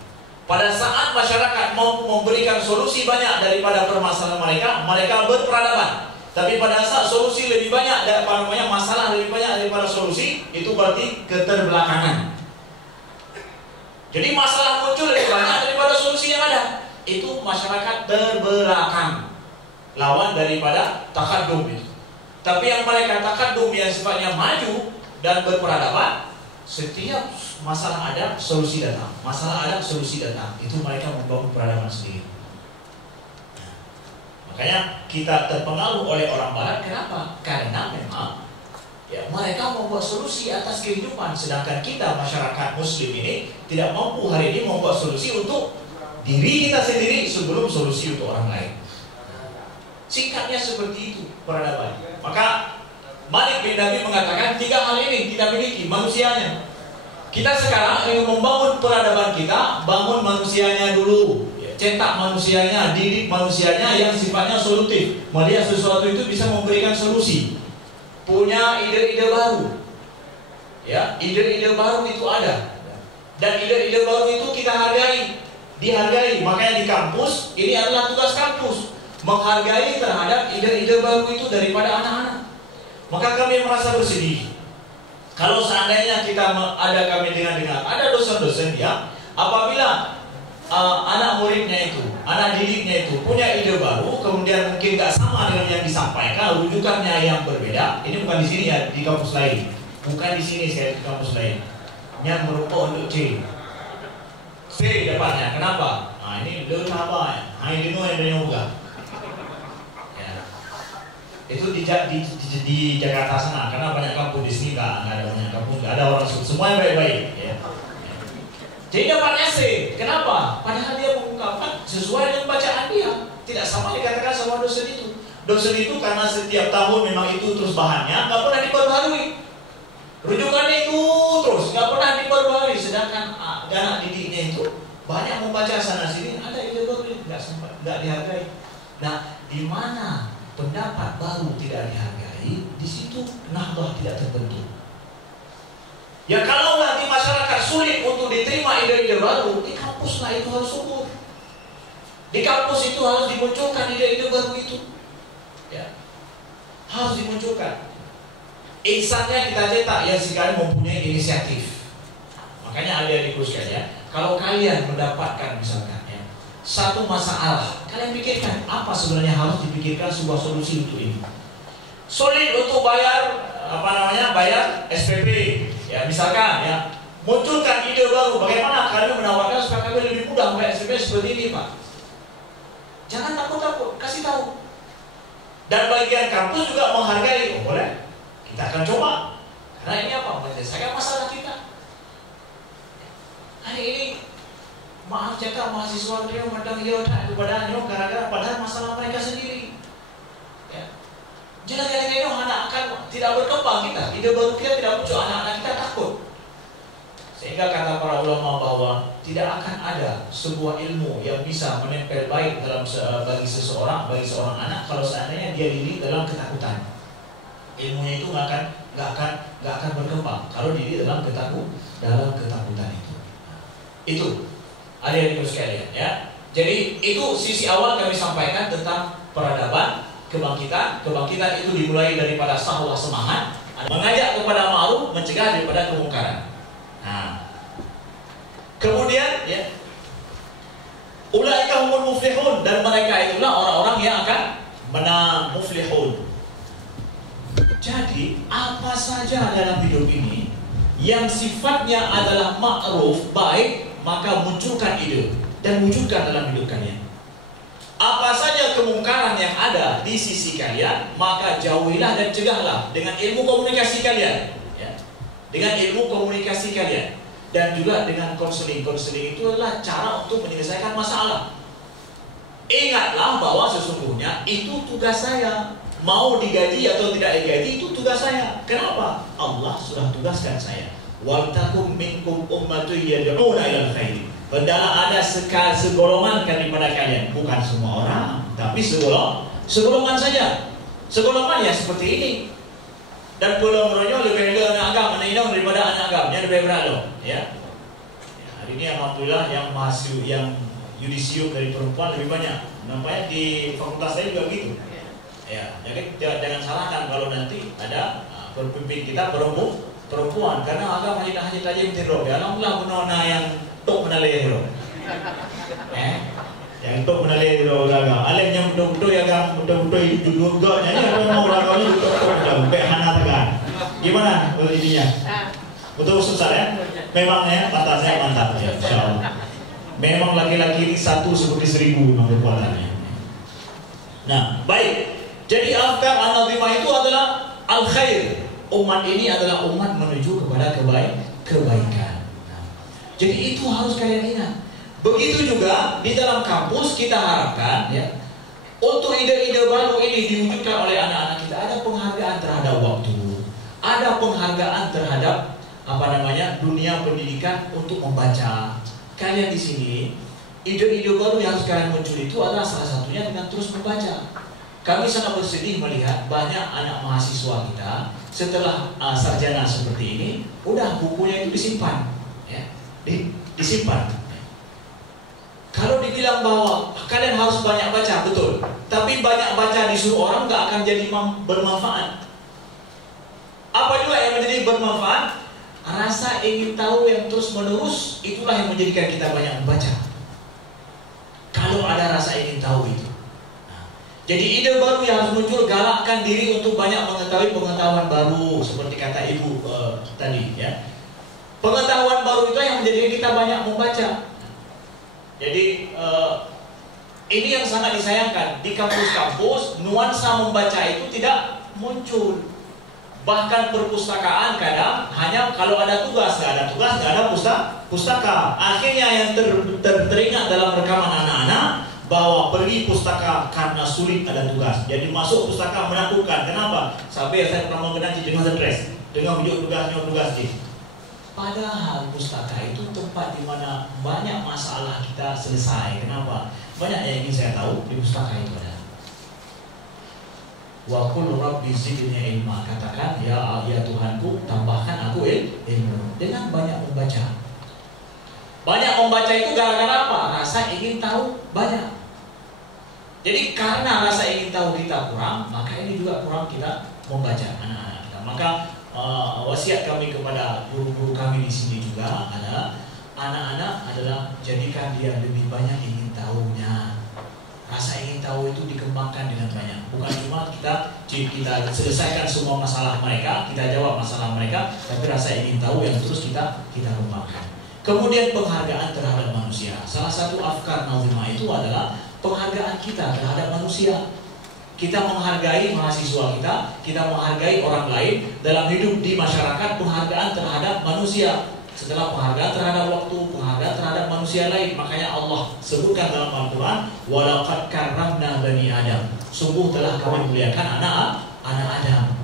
Pada saat masyarakat mau memberikan solusi banyak daripada permasalahan mereka berperadaban. Tapi pada saat solusi lebih banyak daripada masalah lebih banyak daripada solusi, itu berarti keterbelakangan. Jadi masalah muncul lebih banyak daripada solusi yang ada. Itu masyarakat terbelakang. Lawan daripada takadum itu. Tapi yang mereka takadum yang sifatnya maju dan berperadaban, setiap masalah ada solusi datang. Masalah ada solusi datang. Itu mereka membangun peradaban sendiri. Makanya kita terpengaruh oleh orang barat. Kenapa? Karena memang ya, mereka membuat solusi atas kehidupan. Sedangkan kita masyarakat muslim ini tidak mampu hari ini membuat solusi untuk diri kita sendiri sebelum solusi untuk orang lain. Singkatnya seperti itu peradaban. Maka Malik bin Nabi mengatakan 3 hal ini kita miliki manusianya. Kita sekarang ingin membangun peradaban kita, bangun manusianya dulu. Cetak manusianya, didik manusianya yang sifatnya solutif. Melihat sesuatu itu bisa memberikan solusi. Punya ide-ide baru. Ya, ide-ide baru itu ada. Dan ide-ide baru itu kita hargai, dihargai. Makanya di kampus ini adalah tugas kampus, menghargai terhadap ide-ide baru itu daripada anak-anak. Maka kami merasa bersedih kalau seandainya kami dengar ada dosen-dosen ya, apabila anak muridnya itu anak didiknya itu punya ide baru, kemudian mungkin nggak sama dengan yang disampaikan, rujukannya yang berbeda. Ini bukan di sini ya, di kampus lain. Bukan di sini, saya di kampus lain. Yang merupakan untuk C. C dapatnya. Kenapa? Nah, ini lebih apa ya? Nah, ini yang juga. Ya. Itu di Jakarta sana, karena banyak kampus di sini nggak ada banyak kampus, nggak ada orang semuanya baik-baik. Ya. Jadi dapatnya C. Kenapa? Padahal dia mengungkapkan sesuai dengan bacaan dia. Tidak sama dikatakan sama dosen itu. Dosen itu karena setiap tahun memang itu terus bahannya, nggak pernah diperbarui. Rujukannya itu terus, nggak pernah diperbarui. Sedangkan anak didiknya itu banyak membaca sana sini, ada ide baru nggak dihargai. Nah, di mana pendapat baru tidak dihargai, di situ nahdah tidak terbentuk. Ya kalau nanti masyarakat sulit untuk diterima ide-ide baru, di kampus lah itu harus subur. Di kampus itu harus dimunculkan ide-ide baru itu. Ya, harus dimunculkan. Insannya kita cetak yang sekali mempunyai inisiatif. Makanya adik-adikku sekalian, kalau kalian mendapatkan misalkan ya, satu masalah, kalian pikirkan apa sebenarnya harus dipikirkan sebuah solusi untuk ini. Sulit untuk bayar bayar SPP. Ya, misalkan ya, munculkan ide baru bagaimana kalian menawarkan supaya kalian lebih mudah bayar SPP seperti ini, Pak. Jangan takut-takut, kasih tahu. Dan bagian kampus juga menghargai, oh, boleh. Kita akan coba. Karena ini apa? Menyelesaikan masalah kita. Hari ini maaf cakap mahasiswa dia memandang kepada Nyo gara-gara padahal masalah mereka sendiri. Ya. Jangan kadang-kadang anak akan tidak berkembang kita, ide baru kita tidak muncul, anak-anak kita takut. Sehingga kata para ulama bahwa tidak akan ada sebuah ilmu yang bisa menempel baik dalam bagi seorang anak kalau seandainya dia diri dalam ketakutan. Ilmunya itu nggak akan berkembang kalau diri dalam ketakutan itu. Itu adik-adikku sekalian ya. Jadi itu sisi awal kami sampaikan tentang peradaban. Kebangkitan itu dimulai daripada sahwah semangat, mengajak kepada ma'ruf, mencegah daripada kemungkaran. Nah, kemudian ya, ulaika humul muflihun, dan mereka itulah orang-orang yang akan menang muflihun. Jadi apa saja dalam hidup ini yang sifatnya adalah ma'ruf, baik, maka munculkan ide dan wujudkan dalam hidup kalian. Apa saja kemungkaran yang ada di sisi kalian, maka jauhilah dan cegahlah dengan ilmu komunikasi kalian ya. Dengan ilmu komunikasi kalian. Dan juga dengan konseling. Konseling itu adalah cara untuk menyelesaikan masalah. Ingatlah bahwa sesungguhnya itu tugas saya. Mau digaji atau tidak digaji itu tugas saya. Kenapa? Allah sudah tugaskan saya. Wal takum minkum ummatun yad'una ilal khair. Hendaklah ada segolongan daripada kalian, bukan semua orang, tapi segolongan saja. Segolongan ya seperti ini. Dan golongannya lebih dari anak agama, daripada anak agama, lebih berat loh, ya. Hari ini alhamdulillah yang yudisium dari perempuan lebih banyak. Nampaknya di fakultas saya juga gitu. Ya, jadi jangan salahkan kalau nanti ada pemimpin kita perempuan, karena agama tidak hanya saja mentirok. Ya, alhamdulillah menona yang tok menalai hero. Yang tok menalai hero agama. Alem yang betul-betul yang betul-betul itu juga. Jadi apa mau orang ini tok kayak Hana Tegan. Gimana ininya? Betul susah ya? Memang ya, kata saya mantap ya, insyaallah. Memang laki-laki ini satu seperti 1000 memang kekuatannya. Nah, baik. Jadi afkar an-nazimah itu adalah al-khair. Umat ini adalah umat menuju kepada kebaikan. Nah, jadi itu harus kalian ingat. Begitu juga di dalam kampus kita harapkan ya, untuk ide-ide baru ini diwujudkan oleh anak-anak kita, ada penghargaan terhadap waktu, ada penghargaan terhadap dunia pendidikan untuk membaca. Kalian di sini ide-ide baru yang harus kalian muncul itu adalah salah satunya dengan terus membaca. Kami sangat bersedih melihat banyak anak mahasiswa kita setelah sarjana seperti ini, udah bukunya itu disimpan, ya, disimpan. Kalau dibilang bahwa kalian harus banyak baca, betul. Tapi banyak baca disuruh orang nggak akan jadi bermanfaat. Apa juga yang menjadi bermanfaat? Rasa ingin tahu yang terus menerus, itulah yang menjadikan kita banyak membaca. kalau ada rasa ingin tahu itu. Jadi ide baru yang harus muncul, galakkan diri untuk banyak mengetahui pengetahuan baru, seperti kata ibu tadi ya. Pengetahuan baru itu yang menjadikan kita banyak membaca. Jadi ini yang sangat disayangkan, di kampus-kampus nuansa membaca itu tidak muncul. Bahkan perpustakaan kadang hanya kalau ada tugas, nggak ada pustaka. Akhirnya yang teringat dalam rekaman anak-anak bahwa pergi pustaka karena sulit ada tugas. Jadi masuk pustaka menakutkan. Kenapa? Sampai saya pernah mengaji dengan stres, dengan wujud tugas. Padahal pustaka itu tempat di mana banyak masalah kita selesai. Kenapa? Banyak yang ingin saya tahu di pustaka itu ada. Wa qul rabbi zidni ilma, katakan ya Tuhanku tambahkan aku ilmu dengan banyak membaca. Banyak membaca itu gara-gara apa? Rasa ingin tahu banyak. Jadi karena rasa ingin tahu kita kurang, maka ini juga kurang kita membaca anak-anak kita. Maka wasiat kami kepada guru-guru kami di sini juga adalah anak-anak adalah jadikan dia lebih banyak ingin tahunya. Rasa ingin tahu itu dikembangkan dengan banyak. Bukan cuma kita selesaikan semua masalah mereka, kita jawab masalah mereka, tapi rasa ingin tahu yang terus kita kembangkan. Kemudian penghargaan terhadap manusia. Salah satu afkar nazimah itu adalah penghargaan kita terhadap manusia. Kita menghargai mahasiswa kita menghargai orang lain dalam hidup di masyarakat, penghargaan terhadap manusia. Setelah penghargaan terhadap waktu, penghargaan terhadap manusia lain. Makanya Allah sebutkan dalam Al-Quran, walaqad karramna bani Adam. Sungguh telah kami muliakan anak Adam.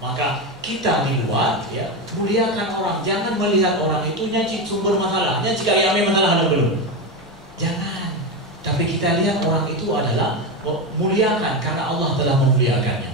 Maka kita di luar ya, muliakan orang. Jangan melihat orang itu nyacik sumber masalahnya jika ia memang masalah ada belum. Jangan. Tapi kita lihat orang itu adalah muliakan karena Allah telah memuliakannya.